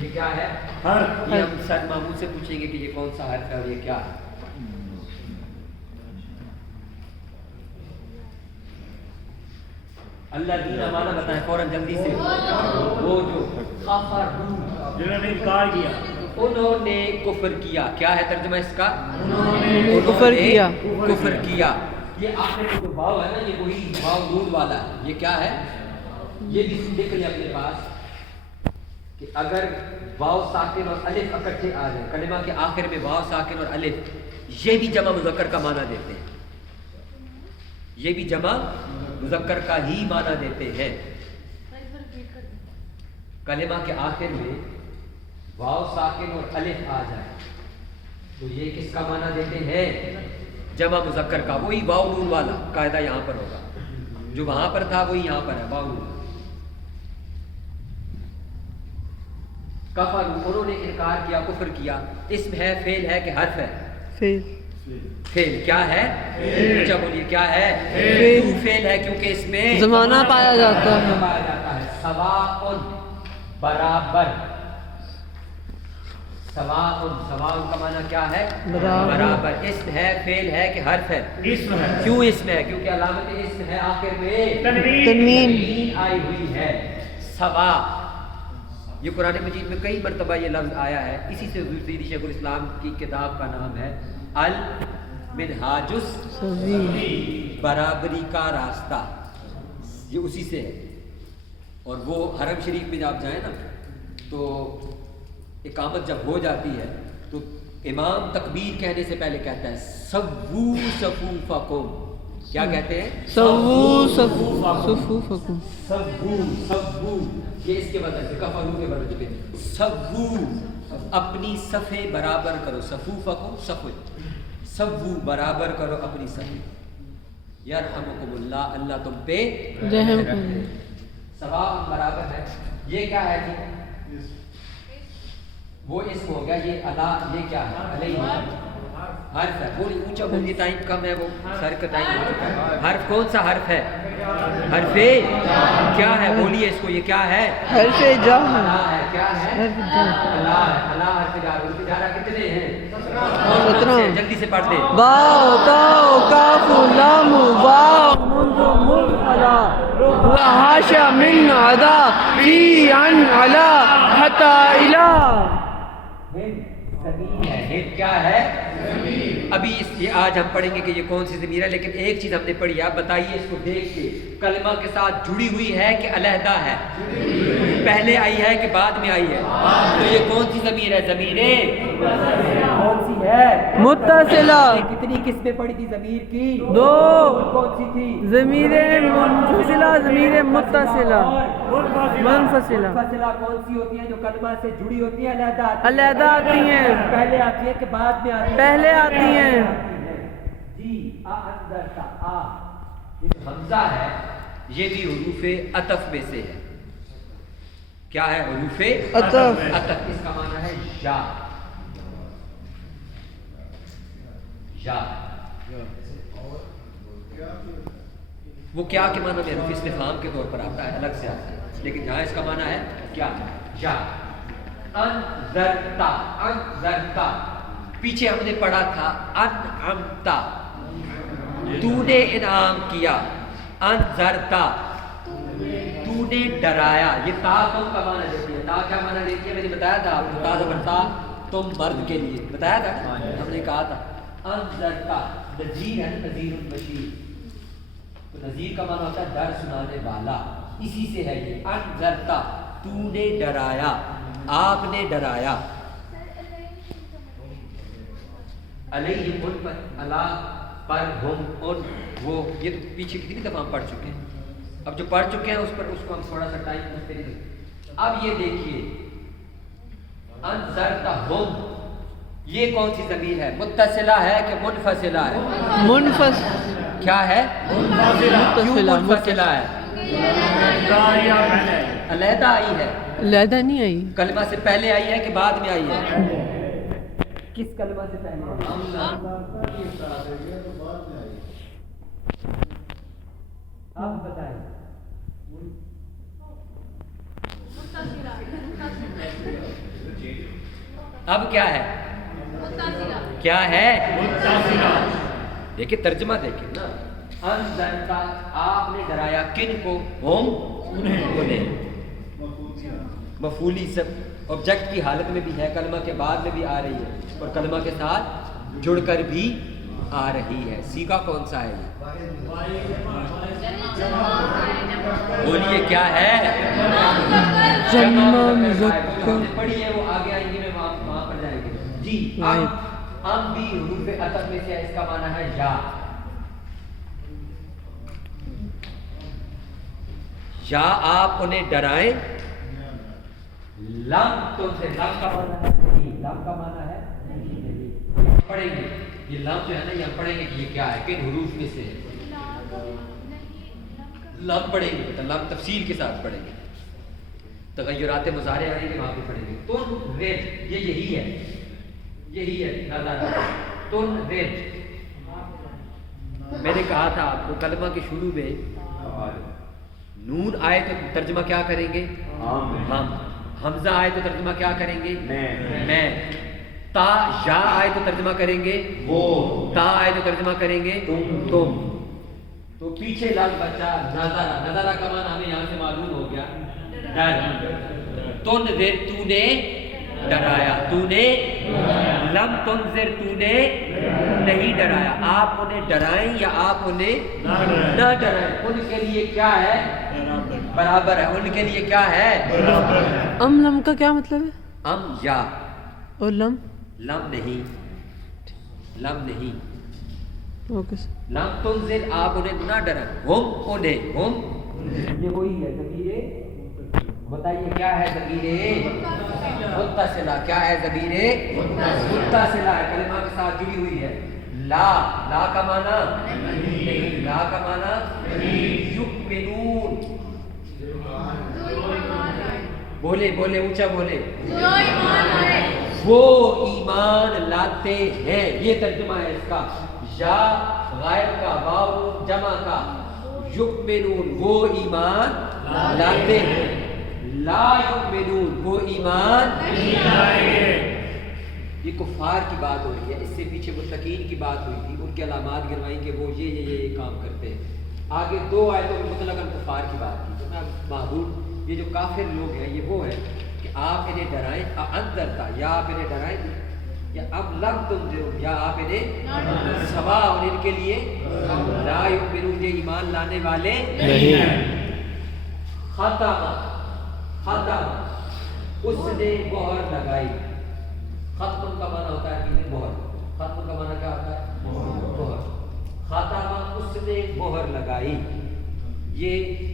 یہ کیا ہے؟ حرف. یہ ہم سر معمول سے پوچھیں گے کہ یہ کون سا حرف ہے اور یہ کیا ہے. اللہ دینا معنی بتائیں فوراً جلدی سے. وہ جو کفروا جنہوں نے انکار کیا. انہوں نے کفر کیا. کیا ہے ترجمہ اس کا؟ کفر کیا. کفر کیا. یہ آخر میں جو واو ہے نا یہ وہی واو نون والا ہے. یہ کیا ہے؟ یہ بھی لکھ لیں اپنے پاس کہ اگر واو ساکن اور الف اکٹھے آ جائیں کلمہ کے آخر میں واو ساکن اور الف یہ بھی جمع مذکر کا معنی دیتے ہیں. یہ بھی جمع مذکر کا ہی معنی دیتے ہیں. کلمہ کے آخر میں واو ساکن اور الف آ جائے تو یہ کس کا معنی دیتے ہیں؟ جمع مذکر کا. وہی واو نون والا قاعدہ یہاں پر ہوگا. جو وہاں پر تھا وہی یہاں پر ہے واو نون. کفر انہوں نے انکار کیا کفر کیا. اسم ہے فعل ہے کہ حرف ہے؟ فعل. فعل کیا ہے؟ اچھا بولیے کیا ہے؟ فعل. فعل ہے کیونکہ اس میں زمانہ پایا جاتا ہے. پایا جاتا ہے. سواء برابر. سواء سواء کا معنی کیا ہے؟ برابر. اسم ہے فعل ہے کہ حرف ہے؟ اسم ہے. کیوں اسم ہے؟ کیونکہ علامت اسم ہے آخر میں تنوین. تنوین. آئی ہوئی ہے. سوا یہ قرآن مجید میں کئی مرتبہ یہ لفظ آیا ہے. اسی سے حضور سیدی شیخ الاسلام کی کتاب کا نام ہے المنہاج السوی برابری کا راستہ. یہ اسی سے ہے. اور وہ حرم شریف میں جب جائیں نا تو اقامت جب ہو جاتی ہے تو امام تکبیر کہنے سے پہلے کہتا ہے سووا صفوفکم. کیا کہتے ہیں؟ سووا صفوفکم. سووا یہ اس کے بدل سے کفروا کے بدل سے سووا اپنی صفیں برابر کرو. صفوفکم صفیں سووا برابر کرو اپنی صفیں. یرحمکم اللہ اللہ تم پہ رحم رکھے. کرے. سواء برابر ہے. یہ کیا ہے جی؟ وہ اسم ہو گیا. یہ الا یہ کیا ہے؟ علیہ حرف ہے. بولی اونچا بولی ٹائم کم ہے وہ سر کا ٹائم ہو چکا ہے. حرف کون سا حرف ہے؟ حرف کیا ہے؟ بولیے اس کو. یہ کیا ہے؟ حرف جا ہے. الا ہے. کیا ہے؟ حرف جا. الا ہے. الا حرف جار. حرف جارہ کتنے ہیں؟ 17. جلدی سے پڑھ دیں. واو تاء کاف لام واو منذ ملعلا وحاشا من عدا فی عن علا حتی الى. زمین ہے. ہند کیا ہے؟ ابھی یہ آج ہم پڑھیں گے کہ یہ کون سی ضمیر ہے. لیکن ایک چیز ہم نے پڑھی. آپ بتائیے اس کو دیکھ کے کلمہ کے ساتھ جڑی ہوئی ہے کہ علیحدہ ہے؟ پہلے آئی ہے کہ بعد میں آئی ہے؟ تو یہ کون سی ضمیر ہے؟ ضمیر کون سی ہے؟ متصلہ. کتنی قسمیں پڑھی تھی ضمیر کی؟ 2. کون سی تھی؟ ضمیر منفصلہ ضمیر متصلہ. منفصلہ منفصلہ کون سی ہوتی ہیں؟ جو کلمہ سے جڑی ہوتی ہیں علیحدہ آتی ہیں. علیحدہ آتی ہیں. پہلے آتی ہے کہ بعد میں آتی ہے؟ پہلے آتی ہیں. جی اندر کا آ یہ جو حمزہ ہے یہ بھی حروف عطف میں سے ہے. کیا ہے؟ حروف عطف. عطف. اس کا معنی ہے یا. یا وہ کیا کے معنی میں حروف استفہام کے طور پر آتا ہے الگ سے آتا ہے. لیکن جہاں اس کا معنی ہے کیا؟ یا. انذرتا. انذرتا پیچھے ہم نے پڑھا تھا انعمتا تو نے انعام کیا. انذرتا تو نے ڈرایا. یہ تا تم کا معنی دیتی ہے. تا کیا معنی دیتی ہے؟ میں نے بتایا تھا آپ کو. تا زبرتا تم مرد کے لیے بتایا تھا. ہم نے کہا تھا انذرتا نذیر ہے نا. نذیر البشیر. تو نذیر کا معنی ہوتا ہے ڈر سنانے والا. اسی سے ہے یہ انذرتا. تو نے ڈرایا. آپ نے ڈرایا. علیہم ان پر اللہ پر ہم ان وہ. یہ تو پیچھے کتنی دفعہ ہم پڑھ چکے ہیں. اب جو پڑھ چکے ہیں اس پر اس کو ہم تھوڑا سا ٹائم پوچھتے ہیں. اب یہ دیکھیے انذرتہم یہ کون سی ضمیر ہے؟ متصلہ ہے کہ منفصلہ ہے؟ منفصل. کیا ہے؟ کیوں منفصلہ ہے؟ علیحدہ آئی ہے، علیحدہ نہیں آئی، کلمہ سے پہلے آئی ہے کہ بعد میں آئی ہے؟ کس کلمہ سے پہلے؟ آپ بتائیں۔ اب کیا ہے؟ کیا ہے؟ دیکھیں ترجمہ دیکھیں نا، انذرتا آپ نے ڈرایا کن کو؟ ہم انہیں، مفعولی سب آبجیکٹ کی حالت میں بھی ہے، کلمہ کے بعد میں بھی آ رہی ہے اور کلمہ کے ساتھ جڑ کر بھی آ رہی ہے۔ سیگا کون سا ہے یہ؟ بولیے کیا ہے؟ جمع مذکر۔ پڑھیے وہ آگے آئیں گے، میں وہاں پر جائیں گے جی۔ ام بھی حروف عطف میں سے، اس کا معنی ہے یا۔ یا آپ انہیں ڈرائیں، لم تم سے، لم کا معنی ہے نہیں، لم کا معنی ہے نہیں، پڑھیں گے یہ لم جو ہے نا، یہ ہم پڑھیں گے کہ یہ کیا ہے، کن حروف میں سے ہے۔ لم پڑھیں گے تو لم تفصیل کے ساتھ پڑھیں گے، تغیرات مضارع آئیں گے وہاں پہ پڑھیں گے۔ تن ریت، یہ یہی ہے، یہی ہے نظر تن ریت۔ میں نے کہا تھا آپ کو کلمہ کے شروع میں نون آئے تو ترجمہ کیا کریں گے؟ ہم۔ حمزہ آئے تو ترجمہ کیا کریں گے؟ میں۔ تا یا آئے تو ترجمہ کریں گے وہ، تا آئے تو ترجمہ کریں گے تم۔ تو پیچھے لفظ بچا نظرہ، نظرہ کا معنی ہمیں یہاں سے معلوم ہو گیا ڈر۔ تنذر تو نے ڈرایا، تو نے لم تنذر تو نے نہیں ڈرایا۔ آپ انہیں ڈرائیں یا آپ انہیں نہ ڈرائیں، ان کے لیے کیا ہے؟ برابر ہے، ان کے لیے کیا ہے؟ ام لم کا کیا مطلب ہے؟ ام یا، اور لم؟ لم نہیں، لم نہیں، اوکے سر۔ لم تنذر آپ انہیں نہ ڈرائیں، ہم انہیں، ہم یہ وہی ہے ضمیر، بتائیے کیا ہے ضمیر متصلہ، کیا ہے ضمیر متصلہ ہے، کلمہ کے ساتھ جڑی ہوئی ہے۔ لا، لا کا معنی نہیں، لا کا معنی یؤمنون، بولے بولے اونچا بولے، وہ ایمان لاتے ہیں، یہ ترجمہ ہے اس کا۔ یا غائب کا، واو جمع کا، یؤمنون وہ ایمان لاتے ہیں، لا یؤمنون وہ ایمان نہیں لائیں گے۔ یہ کفار کی بات ہو رہی ہے، اس سے پیچھے متقین کی بات ہوئی تھی، ان کے علامات گنوائی کہ وہ یہ کام کرتے ہیں۔ آگے دو آیتوں میں مطلقاً کفار کی بات کی، تو میں معبود یہ جو کافر لوگ ہیں یہ وہ ہے کہ آپ انہیں ڈرائیں، انذرتا یا آپ انہیں ڈرائیں یا اب لم تنذر یا آپ انہیں سواء ان کے لیے لا یؤمنون یہ ایمان لانے والے نہیں ہیں۔ ختم، ختم اس نے مہر لگائی، ختم کا معنی ہوتا ہے کہ مہر، ختم کا معنی کیا ہوتا ہے؟ مہر۔ ختم اس نے مہر لگائی، یہ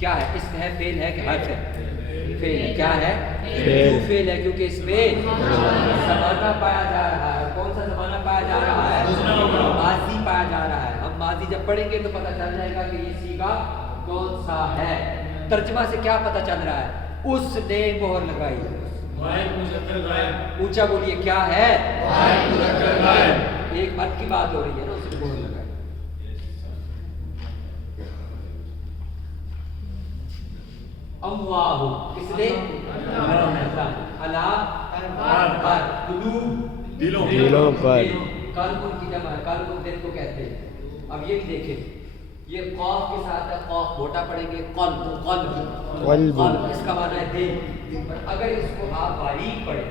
کیا ہے؟ اس ہے فعل ہے کہ حرف ہے؟ فعل ہے، کیا ہے؟ کیوں فعل ہے؟ کیونکہ اس میں زمانہ پایا جا رہا ہے۔ کون سا زمانہ پایا جا رہا ہے؟ ماضی پایا جا رہا ہے۔ ہم ماضی جب پڑھیں گے تو پتہ چل جائے گا کہ یہ سیگا کون سا ہے۔ ترجمہ سے کیا پتہ چل رہا ہے؟ اس نے مہر لگائی، اونچا بولیے کیا ہے؟ ایک مرد کی بات ہو رہی ہے نا، اس نے مہر لگائی۔ اللہ کس نے؟ اللہ قلوب دلوں پر، قلب کی جمع ہے، قلب دل کو کہتے ہیں۔ اب یہ بھی دیکھیں، یہ قاف کے ساتھ ہے، قاف موٹا پڑھیں گے، قلب، قلب، قلب اس کا معنی ہے دل۔ پر اگر اس کو آپ باریک پڑھیں،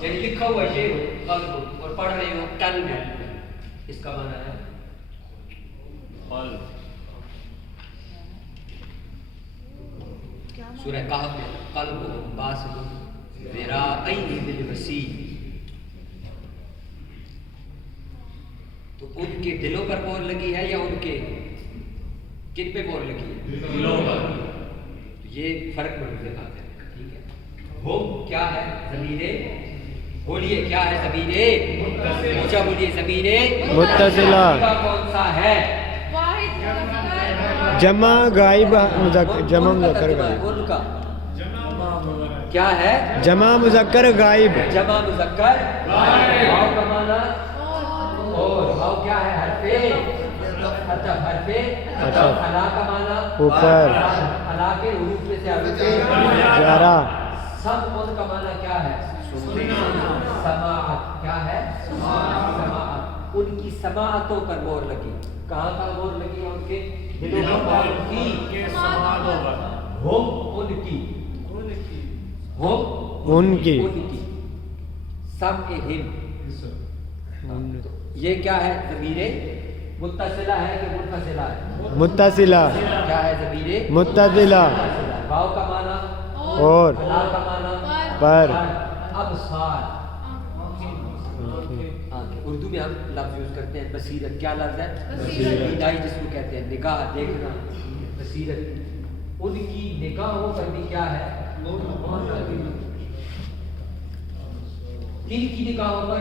یعنی لکھا ہوا یہ ہو قلب اور پڑھ رہے ہو قلب، اس کا معنی ہے قلب۔ سورہ کہف میں قلب باسط ذراعیہ بالوسیع، تو ان کے دلوں پر مہر لگی ہے یا ان کے کن پہ مہر لگی ہے؟ دلوں پر۔ یہ فرق بڑھ جاتا ہے، ٹھیک ہے۔ ہم کیا ہے؟ ضمیر بولیے کیا ہے ضمیرے اونچا بولیے ضمیرے متصلہ کون سا ہے جمع غائب مذکر جمع مذکر غائب ان کا کیا ہے جمع مذکر غائب جمع مذکر واو کا معنی اور واو کیا ہے حرف حرف الا کا معنی اوپر الا کے حروف میں سے حرف جارا سب ان کا معنی کیا ہے سماعت کیا ہے سماعت ان کی سماعتوں پر مہر لگی کہاں کا مہر لگی ہے ان کے دلوں پر ان کی ہم ان کی ان کی سمعہم یہ کیا ہے ضمیر متصلہ ہے کہ منفصلہ ہے متصلہ کیا ہے ضمیر متصلہ واو کا معنی اور لا کا معنی پر ابصار اردو میں ہم لفظ یوز کرتے ہیں بصیرت کیا لفظ ہے بینائی جس کو کہتے ہیں نگاہ دیکھنا بصیرت ان کی نگاہوں پر بھی کیا ہے کن کی نگاہوں پر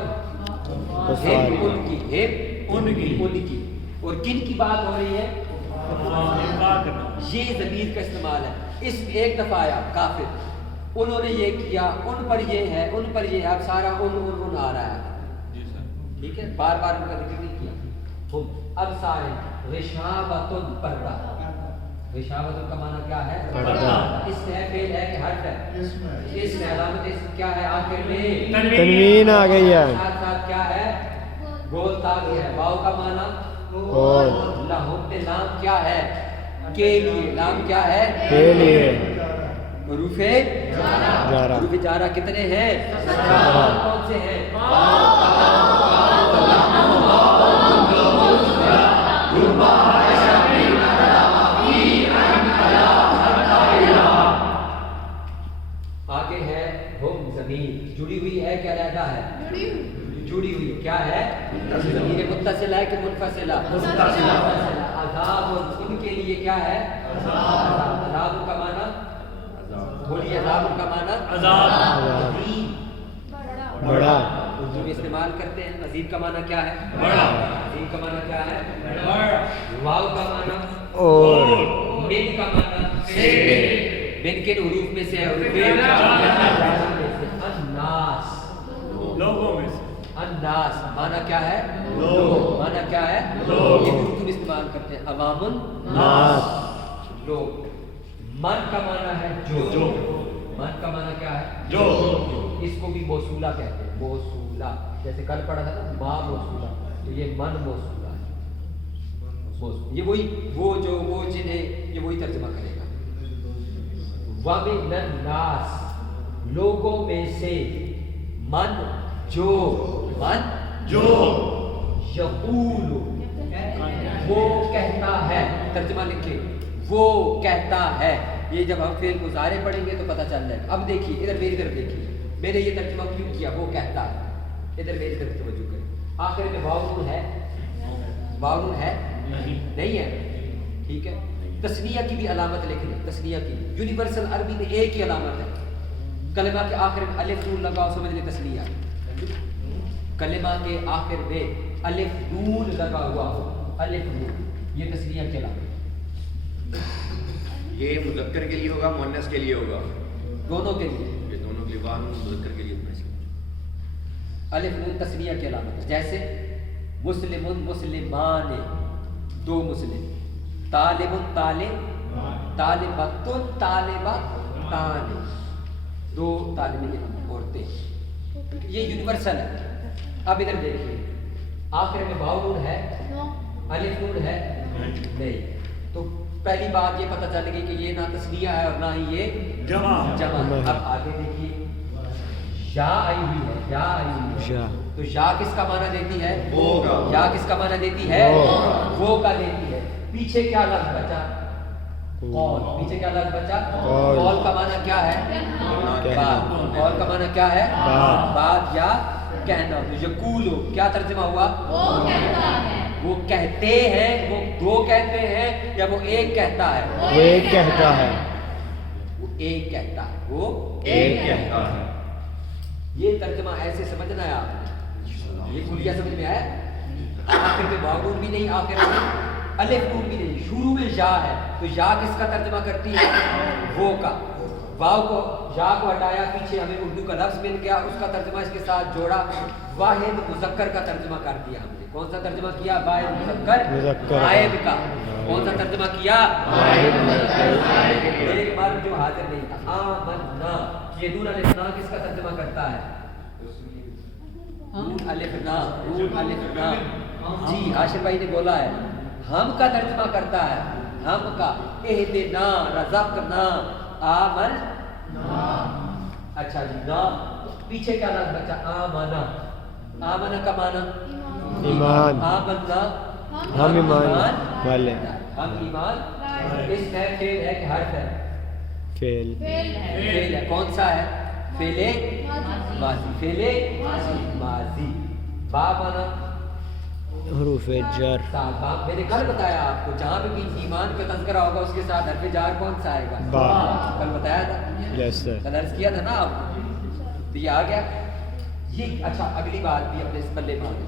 ان کی اور کن کی بات ہو رہی ہے یہ ضمیر کا استعمال ہے اس میں ایک دفعہ آیا کافر انہوں نے یہ کیا ان پر یہ ہے ان پر یہ ہے اب سارا ان آ رہا ہے ٹھیک ہے بار بار ان کا ذکر نہیں کیا اب سارے غشاوۃ پردہ غشاوۃ کا معنی کیا ہے پردہ اس میں فعل ہے کہ حرف ہے اس میں علامت کیا ہے آخر میں تنوین آ گئی ہے ساتھ ساتھ کیا ہے گول تاگ ہے واو کا معنی اور لہم تے لام کیا ہے کے لیے لام کیا ہے کے لیے حروف جارا حروف جارا کتنے ہیں کون سے ہیں آگے ہے ہم زمین جڑی ہوئی ہے کیا علیحدہ ہے جڑی ہوئی کیا ہے ضمیر متصل ہے کہ منفصلہ عذاب ان کے لیے کیا ہے عذاب کا معنی بولیے عذاب کا معنی عذاب بڑا اردو میں استعمال کرتے ہیں عظیم کا معنی کیا ہے بڑا عظیم کا معنی کیا ہے واو کا معنی اور من کا معنی من کے حروف میں سے حروف الناس لوگوں میں سے الناس معنی کیا ہے لوگ معنی کیا ہے لوگ یہ اردو میں استعمال کرتے ہیں عوام الناس لوگ من کا معنی ہے جو من کا معنی کیا ہے جو اس کو بھی موصولہ کہتے ہیں موصولہ جیسے کل پڑھا تھا نا ما موصولہ تو یہ من موصولہ ہے یہ وہی وہ جنہیں یہ وہی ترجمہ کرے گا وَمِنَ النَّاسِ لوگوں میں سے من جو یقول وہ کہتا ہے ترجمہ لکھیں وہ کہتا ہے یہ جب ہم فعل مضارع پڑھیں گے تو پتہ چل جائے گا اب دیکھیے ادھر میری طرف دیکھیے میں نے یہ ترجمہ کیوں کیا وہ کہتا ہے ادھر میری طرف توجہ کریں آخر میں واؤ ہے نہیں ہے ٹھیک ہے تسنیہ کی بھی علامت لکھ لیں تسنیہ کی یونیورسل عربی میں ایک ہی علامت ہے کلمہ کے آخر میں الف نون لگاؤ سمجھ لیں تسنیہ کلمہ کے آخر میں الف نون لگا ہوا ہو الف نون یہ تسنیہ کی علامت یہ مذکر کے لیے ہوگا مؤنث کے لیے ہوگا دونوں کے لیے یہ دونوں کے لیے واحد مذکر کے لیے الف نون تسنیہ کی علامت ہے جیسے مسلم مسلمان دو مسلم طالب طالبۃ طالبتان دو طالب علم عورتیں یہ یونیورسل ہے اب ادھر دیکھیے آخر میں واو نون ہے الف نون ہے نہیں تو پہلی بات یہ پتہ چل گئی کہ یہ نہ تسنیہ ہے اور نہ ہی یہ جمع اب آگے دیکھیے یا آئی ہوئی ہے یا آئی ہوئی ہے تو یا کس کا معنی دیتی ہے یا کس کا معنی دیتی ہے وہ کا دیتی ہے پیچھے کیا لفظ بچا قول پیچھے کیا لفظ بچا قول کا معنی کیا ہے بات قول کا معنی کیا ہے بات یا کہنا تو یقولو کیا ترجمہ ہوا وہ کہتا ہے وہ کہتے ہیں وہ دو کہتے ہیں یا وہ ایک کہتا ہے وہ ایک کہتا ہے وہ ایک کہتا ہے وہ ایک کہتا ہے یہ ترجمہ ایسے سمجھنا ہے آپ نے. یہ کلیہ سمجھ میں آیا؟ آخر میں واو نون بھی نہیں, آخر میں الف نون بھی نہیں, شروع میں یا ہے. تو یا کس کا ترجمہ کرتی ہے؟ وہ کا. واو کو یا کو ہٹایا, پیچھے ہمیں اردو کا لفظ مل گیا, اس کا ترجمہ اس کے ساتھ جوڑا, واحد مذکر کا ترجمہ کر دیا ہم نے. کون سا ترجمہ کیا؟ واحد مذکر غائب کا. کون سا ترجمہ کیا؟ ایک بار جو حاضر نہیں تھا, آمنا, یہ نون الف نا کس کا ترجمہ کرتا ہے؟ نون الف نا, نون الف نا. جی عاشر بھائی نے بولا ہے, ہم کا ترجمہ کرتا ہے, ہم کا. اہدنا رزقنا آمن. اچھا جی, نا پیچھے کیا لفظ بچا؟ آمنا. آمنا کا معنی ایمان. آمنا ہم ایمان والے. ہم ایمان. اس میں فعل ہے کہ حرف ہے؟ فعل. فعل ہے. کون سا ہے؟ فعل ماضی. فعل ماضی. با مانا حروف جر. صاحب میں نے کل بتایا آپ کو, جہاں بھی ایمان کا تذکرہ ہوگا اس کے ساتھ حرف جار کون سا آئے گا؟ با. کل بتایا تھا, یس سر. کل عرض کیا تھا نا آپ کو, تو یہ آ گیا یہ. اچھا اگلی بات بھی اپنے اس پلے میں آ گئی,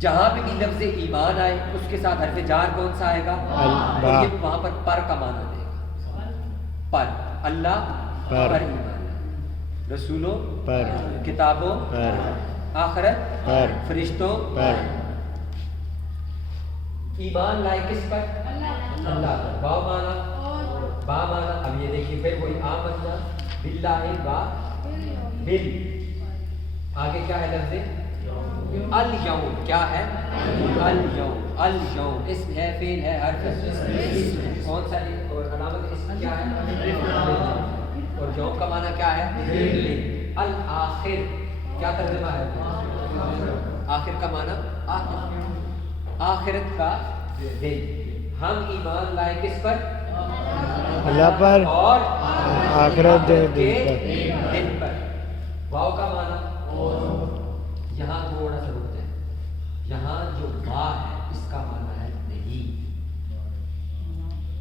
جہاں پہ بھی لفظ ایمان آئے اس کے ساتھ حرف جار کون سا آئے گا؟ با. یہ وہاں پر کا معنی دے گا. پر اللہ پر ایمان, رسولوں پر, کتابوں پر, آخرت پر, فرشتوں پر. ایمان لائے کس پر؟ اللہ پر. با مانا, با مانا. اب یہ دیکھیے پھر وہی آمنا باللہ با بل. آگے کیا ہے لفظ؟ الیوم. کیا ہے؟ الیوم. الیوم اسم ہے, فعل ہے, حرف ہے. کون سا ہے؟ اور علامت اسم کیا ہے؟ اور یوم کا معنی کیا ہے؟ الآخر. کیا ترجمہ ہے؟ آخر کا معنی آخر, آخرت کا دن. ہم ایمان لائے کس پر؟ اللہ پر اور آخرت کے دن دن پر. واو کا معنی یہاں تھوڑا سا رک جائے, یہاں جو ما ہے اس کا معنی ہے نہیں.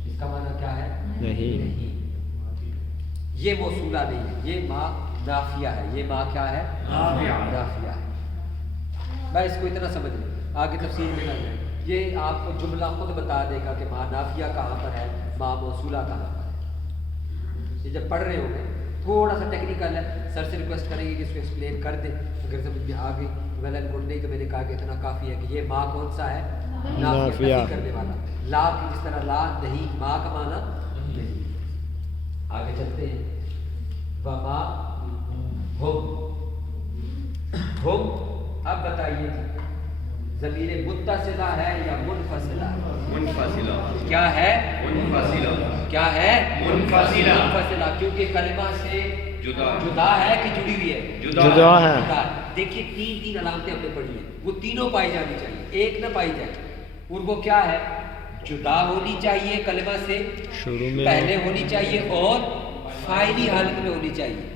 اس کا معنی کیا ہے؟ نہیں. یہ موصولہ نہیں ہے, یہ ما نافیہ ہے. یہ ما کیا ہے؟ نافیہ ہے. میں اس کو اتنا سمجھ لوں, آگے تفصیل میں نہ جائیں. یہ آپ کو جملہ خود بتا دے گا کہ ما نافیہ کہاں پر ہے, ما موصولہ کہاں پر ہے. یہ جب پڑھ رہے ہوں گے تھوڑا سا ٹیکنیکل ہے, سر سے ریکویسٹ کریں گے کہ اس کو ایکسپلین کر دیں. اگر سمجھ میں آ گئی ویل اینڈ گڈ, نہیں تو میں نے کہا کہ اتنا کافی ہے کہ یہ ما کون سا ہے؟ نافیہ کرنے والا. لا کی جس طرح لا نہیں, ما کا معنی نہیں. آگے چلتے ہیں. وما ہم. اب بتائیے ضمیر متصلہ ہے یا منفصلہ؟ منفصلہ. کیا ہے؟ منفصلہ. کیا ہے؟ منفصلہ. منفصلہ کیونکہ کلمہ سے جدا ہے کہ جڑی ہوئی ہے؟ جدا ہے. دیکھیے تین علامتیں ہم نے پڑھی ہیں, وہ تینوں پائی جانی چاہیے, ایک نہ پائی جائے. اور وہ کیا ہے؟ جدا ہونی چاہیے کلمہ سے شروع میں پہلے ہونی چاہیے, اور فاعلی حالت میں ہونی چاہیے.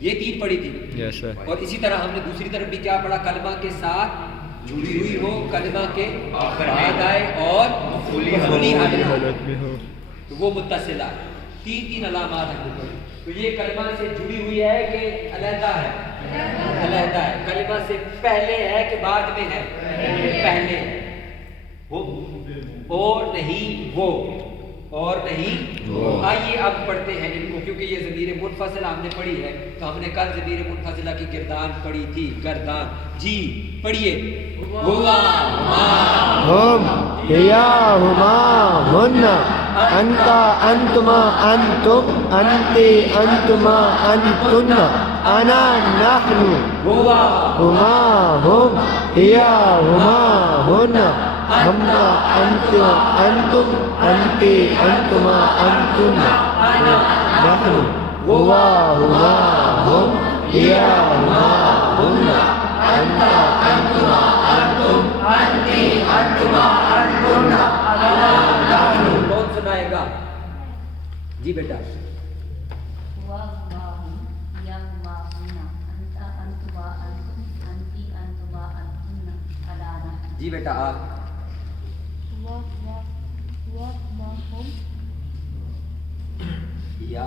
یہ تین پڑھی تھی. یس سر. اور اسی طرح ہم نے دوسری طرف بھی کیا پڑھا؟ کلمہ کے ساتھ جڑی ہوئی ہو, کلمہ کے بعد آئے اور مفعولی حالت میں ہو, تو وہ متصلہ. تین علامات ہم نے پڑھی. تو یہ کلمہ سے جڑی ہوئی ہے کہ علیحدہ ہے؟ علیحدہ ہے. کلمہ سے پہلے ہے کہ بعد میں ہے؟ پہلے ہے. وہ اور نہیں وہ, اور نہیں وہ. آئیے اب پڑھتے ہیں ان کو, کیونکہ یہ ضمیر منفصلہ ہم نے پڑھی ہے. تو ہم نے کل ضمیر منفصلہ کی گردان پڑھی تھی. گردان جی پڑھیے. ہوا ہم ہیا ہما ہن انت انتما انتم انتی انتما انتن انا نحن ہوا ہما ہم ہیا ہما ہن ہم انت انتم انتی انتما انتن نحن ہوا ہما ہم ہیا ہما ہن انت انتما انتم انتی انتما انتن انا نحن. کون سنائے گا؟ جی بیٹا. جی بیٹا آپ. یا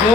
2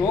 2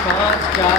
5-4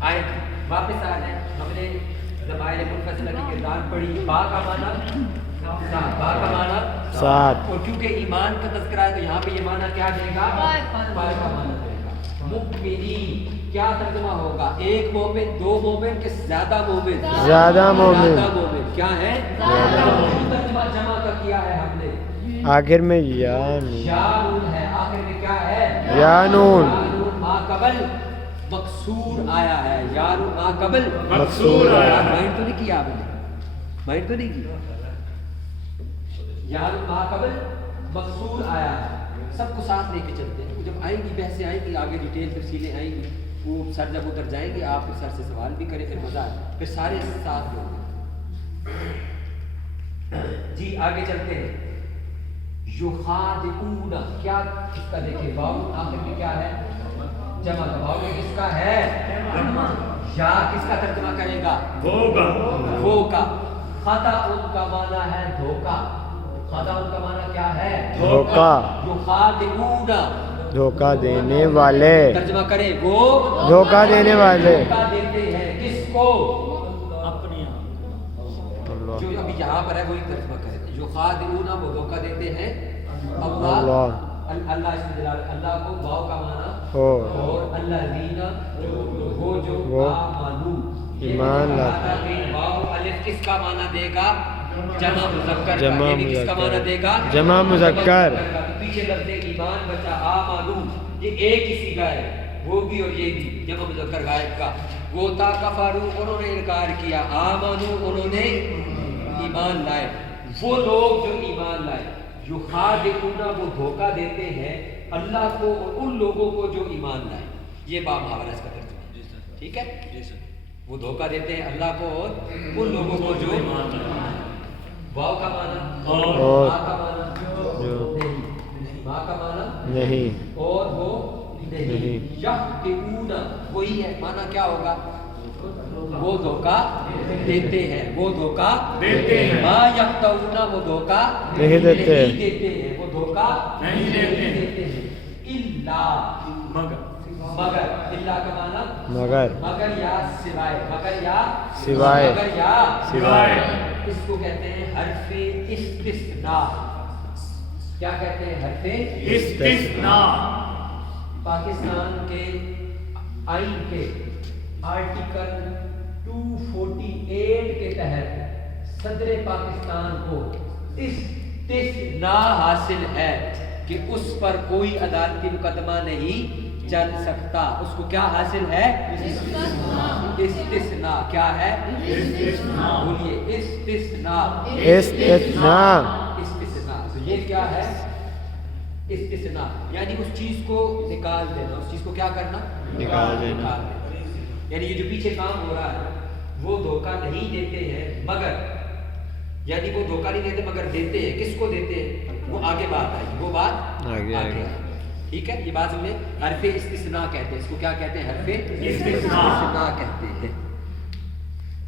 آئے واپس آ جائیں. ہم نے ضمائر منفصلہ کی کردار پڑھی. با کا معنی ساتھ, با کا معنی ساتھ. اور کیونکہ ایمان کا تذکرہ ہے تو یہاں پہ یہ معنی کیا دے گا؟ پر کا معنی دے گا. مؤمنین کیا ترجمہ ہوگا؟ ایک مومن, دو مومن کہ زیادہ مومن؟ زیادہ مومن. زیادہ مومن. کیا ہے؟ زیادہ مومن. ترجمہ جمع کا کیا ہے ہم نے؟ آخر میں یانون ہے. آخر میں کیا ہے؟ یانون. ما قبل مقصور آیا ہے. یانون ما قبل مقصور آیا ہے. مائنڈ تو نہیں کیا آپ نے؟ مائنڈ تو نہیں کیا؟ یانون ما قبل مقصور آیا ہے. سب کو ساتھ لے کے چلتے ہیں. جب آئیں گی بحثیں آئیں گی آگے ڈیٹیل تفصیلیں آئیں گی, وہ سر جب ادھر جائیں گے آپ سر سے سوال بھی کریں, پھر مزہ آئے, پھر سارے ساتھ ہوں گے. جی آگے چلتے ہیں. یخادعون کیا کس کا دیکھیں واو آخر میں کیا ہے؟ جمع. واو کس کا ہے؟ یا کس کا ترجمہ کرے گا؟ وہ کا. خطا ان کا معنی ہے دھوکا. خطا ان کا معنی کیا ہے؟ دھوکا. یخادعون دھوکا دینے والے. ترجمہ کرے وہ دھوکا دینے والے. دھوکا دیتے ہیں کس کو؟ اپنی جو ابھی یہاں پر ہے وہی ترجمہ کرے. یخادعون وہ دھوکا دیتے ہیں اللہ. اللہ اس میں دلالت اللہ کو واو کا معنی ہو اور الذین وہ جو آمنو ایمان لاتے. واو الف کس کا معنی دے گا؟ جمع مذکر. جمع یہ بھی کس کا معنی دے گا؟ جمع مذکر. پیچھے لفظ ایمان بچا آمنو, یہ ایک ہی صیغہ ہے, وہ بھی اور یہ بھی جمع مذکر غائب کا. وہ تا کفروا انہوں نے انکار کیا, آمنو انہوں نے ایمان لائے. وہ لوگ جو ایمان لائے. یخادعون وہ دھوکا دیتے ہیں اللہ کو اور ان لوگوں کو جو ایمان لائے. یہ با محاورہ اس کا ترجمہ ہے. ٹھیک ہے, وہ دھوکا دیتے ہیں اللہ کو اور ان لوگوں کو جو ایمان لائے. واو کا معنی اور ما کا معنی جو نہیں, ما کا معنی نہیں اور وہ نہیں. یخدعون وہی ہے, معنی کیا ہوگا؟ وہ دھوکا دیتے ہیں. وہ دھوکا دیتے ہیں. ما یخدعون وہ دھوکا نہیں دیتے ہیں. وہ دھوکا نہیں دیتے ہیں. الا مگر. الا کا معنی مگر. مگر یا سوائے. مگر یا سوائے. مگر یا سوائے. اس کو کہتے ہیں حرف استثناء. کیا کہتے ہیں؟ حرف استثناء. پاکستان کے آئین کے آرٹیکل 248 کے تحت صدر پاکستان کو استثناء حاصل ہے کہ اس پر کوئی عدالتی مقدمہ نہیں چل سکتا. اس کو کیا حاصل ہے؟ استثناء. کیا ہے؟ بولیے استثناء. استثناء. استثناء. تو یہ کیا ہے؟ استثناء یعنی اس چیز کو نکال دینا. اس چیز کو کیا کرنا؟ نکال دینا. یعنی یہ جو پیچھے کام ہو رہا ہے وہ دھوکہ نہیں دیتے ہیں مگر, یعنی وہ دھوکہ نہیں دیتے مگر دیتے ہیں. کس کو دیتے ہیں وہ آگے بات آئے گی, وہ بات آگے آئے گی. ٹھیک ہے, یہ بات ہمیں حرف استثناء کہتے ہیں. اس کو کیا کہتے ہیں؟ حرف استثناء کہتے ہیں.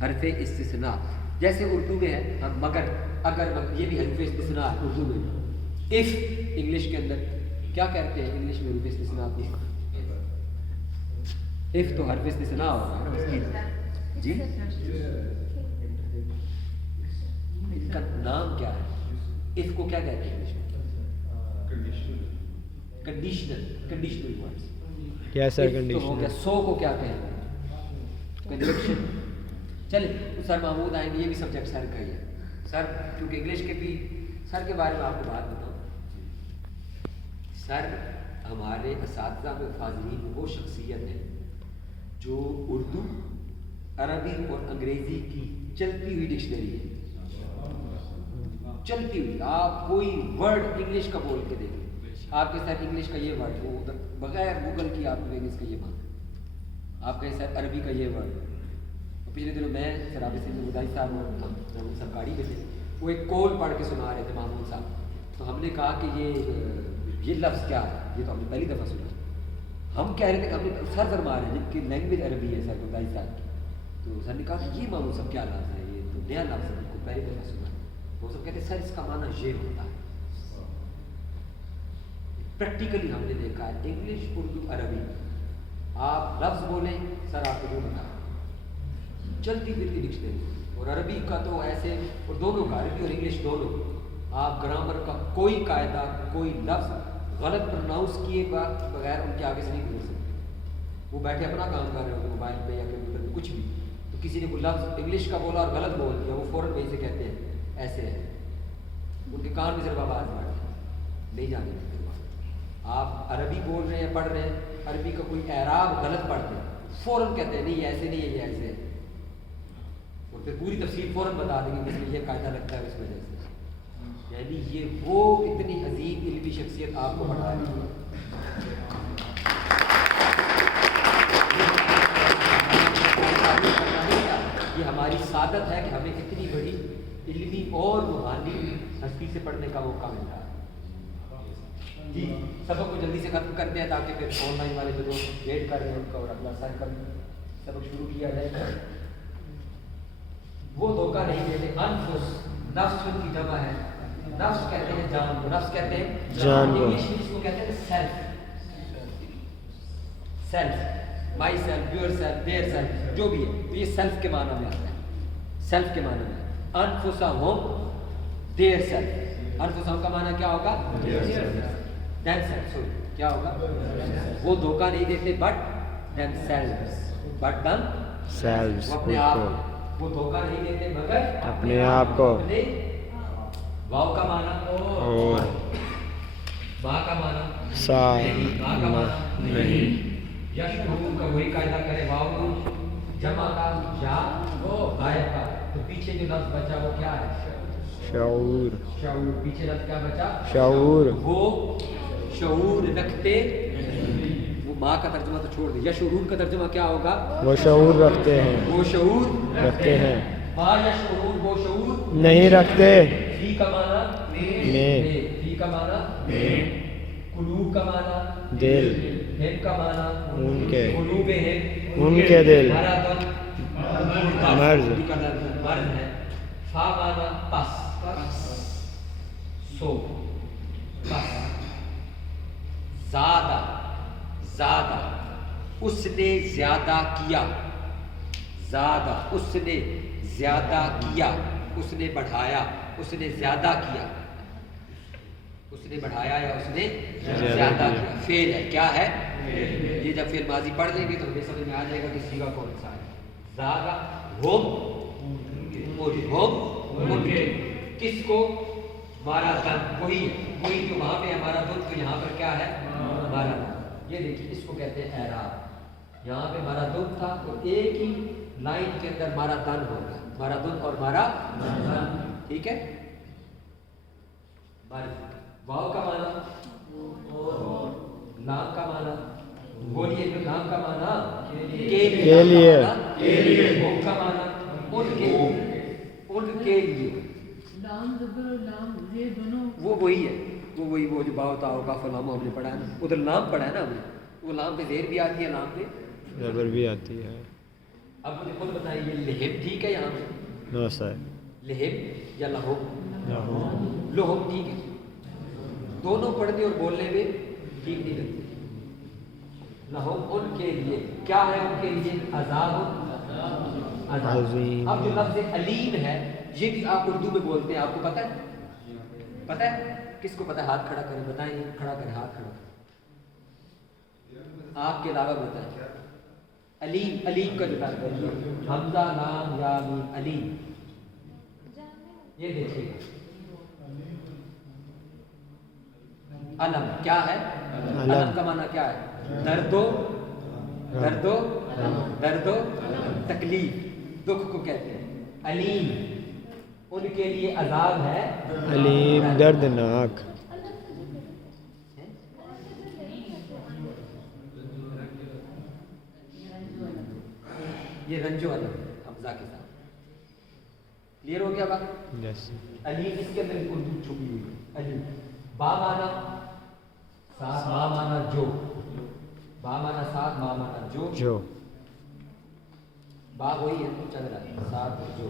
حرف استثناء جیسے اردو میں ہے ہم مگر, اگر, یہ بھی حرف استثناء ہے اردو میں. if انگلش کے اندر کیا کہتے ہیں انگلش میں حرف استثناء کو؟ if تو حرف استثناء ہوگا جی. اس کا نام کیا ہے؟ if کو کیا کہتے ہیں انگلش میں؟ Conditional words. یس سر, تو ہو گیا. کنڈیشنل. سو کو کیا کہیں گے؟ کنجنکشن. چلے سر محمود آئیں گے, یہ بھی سبجیکٹ سر کا ہی ہے. سر کیونکہ انگلش کے بھی سر کے بارے میں آپ کو بات بتاؤں. سر ہمارے اساتذہ میں فاضلین وہ شخصیت ہے جو اردو, عربی اور انگریزی کی چلتی ہوئی ڈکشنری ہے. چلتی ہوئی. آپ کوئی ورڈ انگلش کا بول کے دیکھیں, آپ کے ساتھ انگلش کا یہ ورڈ, وہ ادھر بغیر گوگل کی آپ کو انگلش کا یہ بات, آپ کے ساتھ عربی کا یہ ورڈ. پچھلے دنوں میں سرابی سے مدائی صاحب اور ہم سب گاڑی میں تھے, وہ ایک کول پڑھ کے سنا رہے تھے محمود صاحب. تو ہم نے کہا کہ یہ لفظ کیا ہے؟ یہ تو ہم نے پہلی دفعہ سنا. ہم کہہ رہے تھے کہ ہم نے سر فرما رہے ہیں جن کی لینگویج عربی ہے سر مدائی صاحب کی. تو سر نے کہا کہ یہ محمود صاحب کیا لفظ ہے, یہ تو نیا لفظ ہے, ہم کو پہلی دفعہ سنا. وہ سب کہتے ہیں سر اس کا معنی یہ ہوتا ہے. پریکٹیکلی ہم نے دیکھا ہے انگلش, اردو, عربی آپ لفظ بولیں سر آپ کو جو بتا چلتی پھرتی ڈکشنری. اور عربی کا تو ایسے, اور دونوں کا, عربی اور انگلش دونوں, آپ گرامر کا کوئی قاعدہ کوئی لفظ غلط پروناؤنس کیے بغیر ان کے آگے سے نہیں گزر سکتے. وہ بیٹھے اپنا کام کر رہے ہوتے موبائل پہ یا کمپیوٹر پہ کچھ بھی, تو کسی نے کوئی لفظ انگلش کا بولا اور غلط بول دیا, وہ فوراً وہیں سے کہتے ہیں ایسے ہے. ان کے کان میں صرف آواز بیٹھے نہیں جانے دیتے. آپ عربی بول رہے ہیں, پڑھ رہے ہیں, عربی کا کوئی اعراب غلط پڑھتے ہیں, فوراً کہتے ہیں نہیں ایسے نہیں ہے, یہ ایسے ہے, اور پھر پوری تفصیل فوراً بتا دیں گے کہ یہ قاعدہ لگتا ہے اس وجہ سے. یعنی یہ وہ اتنی عظیم علمی شخصیت آپ کو بڑھا رہی ہے. یہ ہماری سعادت ہے کہ ہمیں اتنی بڑی علمی اور روحانی ہستی سے پڑھنے کا موقع مل رہا ہے. جی سبق کو جلدی سے ختم کرتے ہیں تاکہ پھر آن لائن والے جو دوست ویٹ کر رہے ہیں ان کا اور اگلا سائیکل سبق شروع کیا جائے. وہ دھوکہ نہیں دیتے. انفس, نفس ان کی جمع ہے. نفس کہتے ہیں جان کو, نفس کہتے ہیں جان کو. انگلش میں اس کو کہتے ہیں self. Self, my self, your self, their self, جو بھی ہے, تو یہ سیلف کے معنی میں آتا ہے. سیلف کے معنی میں انفسہم دیئر سیلف. انفسہم کا معنی کیا ہوگا؟ Them self. سوری کیا ہوگا؟ وہ دھوکہ نہیں دیتے but them self, but them self, وہ اپنے آپ, وہ دھوکہ نہیں دیتے مگر اپنے آپ کو. واو کا معنی اور ماں کا معنی سا ماں کا معنی نہیں. یشعرون کا وہی قاعدہ کرے, واو جمع کا یا غائب کا, تو پیچھے جو لفظ بچا وہ کیا ہے؟ شعور. شعور. پیچھے لفظ کیا بچا؟ شعور. وہ شعور رکھتے, وہ ماں کا ترجمہ تو چھوڑ دے, یشعرون کا ترجمہ کیا ہوگا؟ وہ شعور رکھتے ہیں. وہ شعور رکھتے ہیں. ما یشعرون, وہ شعور نہیں رکھتے. فی کا معنی میں. فی کا معنی قلوب کا معنی دل. ہم کا معنی ان کے. قلوب ہم ان کے دل. مرض, مرض. مرض ہے. فا معنی پس, سو, پس. زیادہ, زیادہ, اس نے زیادہ کیا. زیادہ, اس نے زیادہ کیا, اس نے بڑھایا, اس نے زیادہ کیا, اس نے بڑھایا یا اس نے زیادہ کیا. فعل ہے, کیا ہے؟ یہ جب فعل ماضی پڑھ لیں گے تو ہمیں سمجھ میں آ جائے گا کہ صیغہ کون سا ہے. زیادہ ہم ان کے, کس کو؟ مارا دن, وہی ہے, وہی جو وہاں پہ ہمارا دن, تو یہاں پر کیا ہے؟ مارا دن. یہ دیکھیے اس کو کہتے ہیں اعراب. یہاں پہ مارا دن تھا اور ایک ہی لائن کے اندر مارا دن ہوگا, مارا دن اور مارا دن, ٹھیک ہے. واو کا معنی, لام کا معنی, بولیے جو لام کا معنی کے لیے, ہم کا معنی ان کے, ان کے لیے. لام زبر لام یہ دونوں وہ وہی ہے, وہ وہی, وہ جو باؤ تاؤ کا فلام ہم نے پڑھا ہے نا, ادھر لام پڑھا ہے نا ہم نے, وہ لام پہ زیر بھی آتی ہے, لام پہ زبر بھی آتی ہے. اب مجھے خود بتائیے یہ لہم ٹھیک ہے یہاں پہ؟ نو سر. لہم یا لہم؟ لہم. لہم ٹھیک ہے, دونوں پڑھنے اور بولنے میں ٹھیک نہیں لگتے. لہم ان کے لیے, کیا ہے ان کے لیے؟ عذاب عظیم. اب جو لفظ علیم ہے یہ بھی آپ اردو میں بولتے ہیں, آپ کو پتہ ہے؟ پتہ ہے کس کو پتہ ہے؟ ہاتھ کھڑا کریں, بتائیں, کھڑا کریں, ہاتھ کھڑا کریں, آپ کے علاوہ بتائیں. علیم, علیم کا جو تعلق ہے حمزہ لام یا میم, علیم. یہ دیکھیے علم کیا ہے؟ علم کا معنی کیا ہے؟ درد و, درد و, درد و تکلیف, دکھ کو کہتے ہیں. علیم, ان کے لیے عذاب ہے علیم, دردناک. یہ رنجو علم حمزہ کے ساتھ. کلیئر ہو گیا بات؟ یس. علیم اس کے اندر اردو چھپی ہوئی ہے. علیم. با مانا ساتھ, ما مانا جو, با مانا ساتھ, ما مانا جو, جو. با وہی ہے چل رہا ہے, ساتھ جو.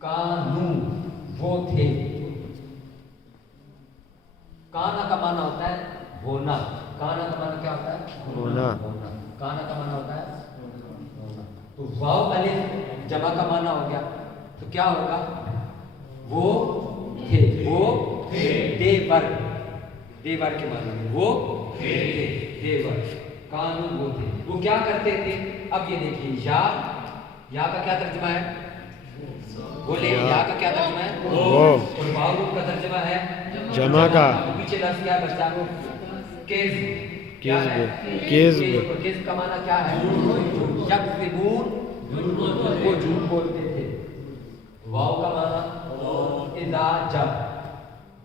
کانو وہ تھے. کانا کا معنی ہوتا ہے ہونا. کانا کا معنی کیا ہوتا ہے؟ ہونا. کانا کا معنی ہوتا ہے ہونا. تو واو الف جمع کا معنی ہو گیا تو کیا ہوگا؟ وہ تھے. وہ دیور. دیور کے معنی میں وہ تھے. دیور. قانون وہ تھے. وہ کیا کرتے تھے؟ اب یہ دیکھیے یا کا کیا ترجمہ ہے؟ بولے یا کا کیا ترجمہ ہے؟ وہ. اور واو کا ترجمہ ہے جمع کا. پیچھے لفظ کیا بچا؟ کذب. کذب کا معنی کیا ہے؟ یکذبون، وہ جھوٹ بولتے تھے. واو کا معنی اذا جب.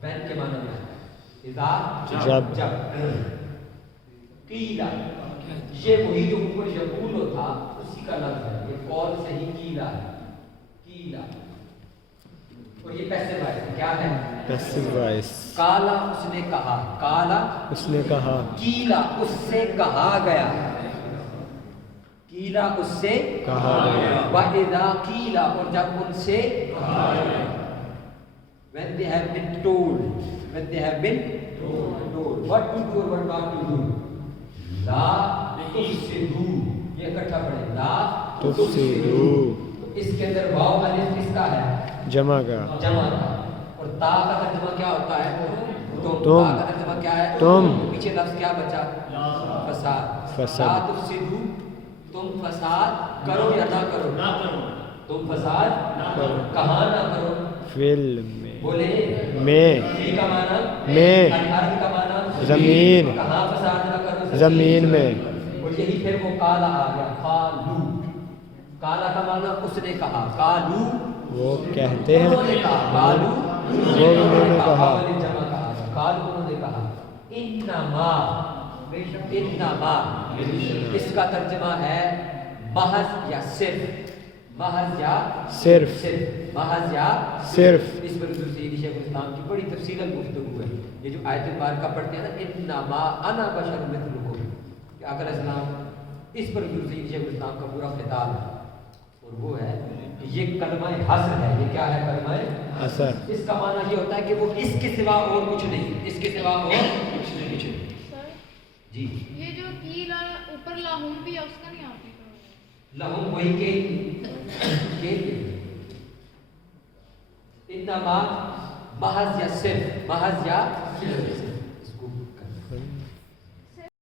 بین کے معنی میں آتا ہے اذا جب. قیلا، یہ وہی جو اوپر یقول تھا اسی کا لفظ ہے. یہ قول سے ہی قیلا ہے. قیلا. اور یہ پیسے وائس کیا ہے؟ پیسو وائس. کالا اس نے کہا. کالا اس نے کہا. کیلا اس سے کہا گیا. کیلا اس سے کہا گیا. وَإِذَا قِيلَ اور جب ان سے کہا گیا. When they have been told. When they have been told. What to do or what not to do. لا تفسدو. یہ اکٹھا پڑھیں. لا تفسدو. اس کے اندر واو الف کس کا ہے؟ جمع کا. جمع کا. اور تا کا ترجمہ کیا ہوتا ہے؟ تم. تم. تا کا ترجمہ کیا ہے؟ تم. پیچھے لفظ کیا بچا؟ فساد. فساد. لا تفسدو. تم فساد کرو یا نہ کرو؟ نہ کرو. تم فساد نہ کرو. کہاں نہ کرو؟ فعل میں. بولے میں. فی کا معنی میں. الارض کا معنی زمین. کہاں فساد نہ کرو؟ زمین میں. اور یہی پھر وہ کالا آ گیا. قالو. کالا کا معنی اس نے کہا. قالو وہ کہتے ہیں. انہوں نے کہا. قالو وہ انہوں نے کہا. جمع کہا. قالو انہوں نے کہا. انما. انما اس کا ترجمہ ہے محض یا صرف. محض یا صرف. محض یا صرف. اس پر حضور سید شیخ الاسلام کی بڑی تفصیلاً گفتگو ہے. یہ جو آیت مبارکہ پڑھتے ہیں نا انما انا بشر مثلکم، کہ آقا علیہ السلام اس پر حضور سید شیخ الاسلام کا پورا خطاب ہے. اور وہ ہے کہ یہ کلمہ حصر ہے. یہ کیا ہے؟ کلمہ حصر. اس کا معنی یہ ہوتا ہے کہ وہ اس کے سوا اور کچھ نہیں. اس کے سوا اور کچھ نہیں. جی یہ جو کیلا اوپر لاہم بھی ہے اس کا نہیں آتی. لہم وہی کے انما محض یا صرف. محض یا صرف.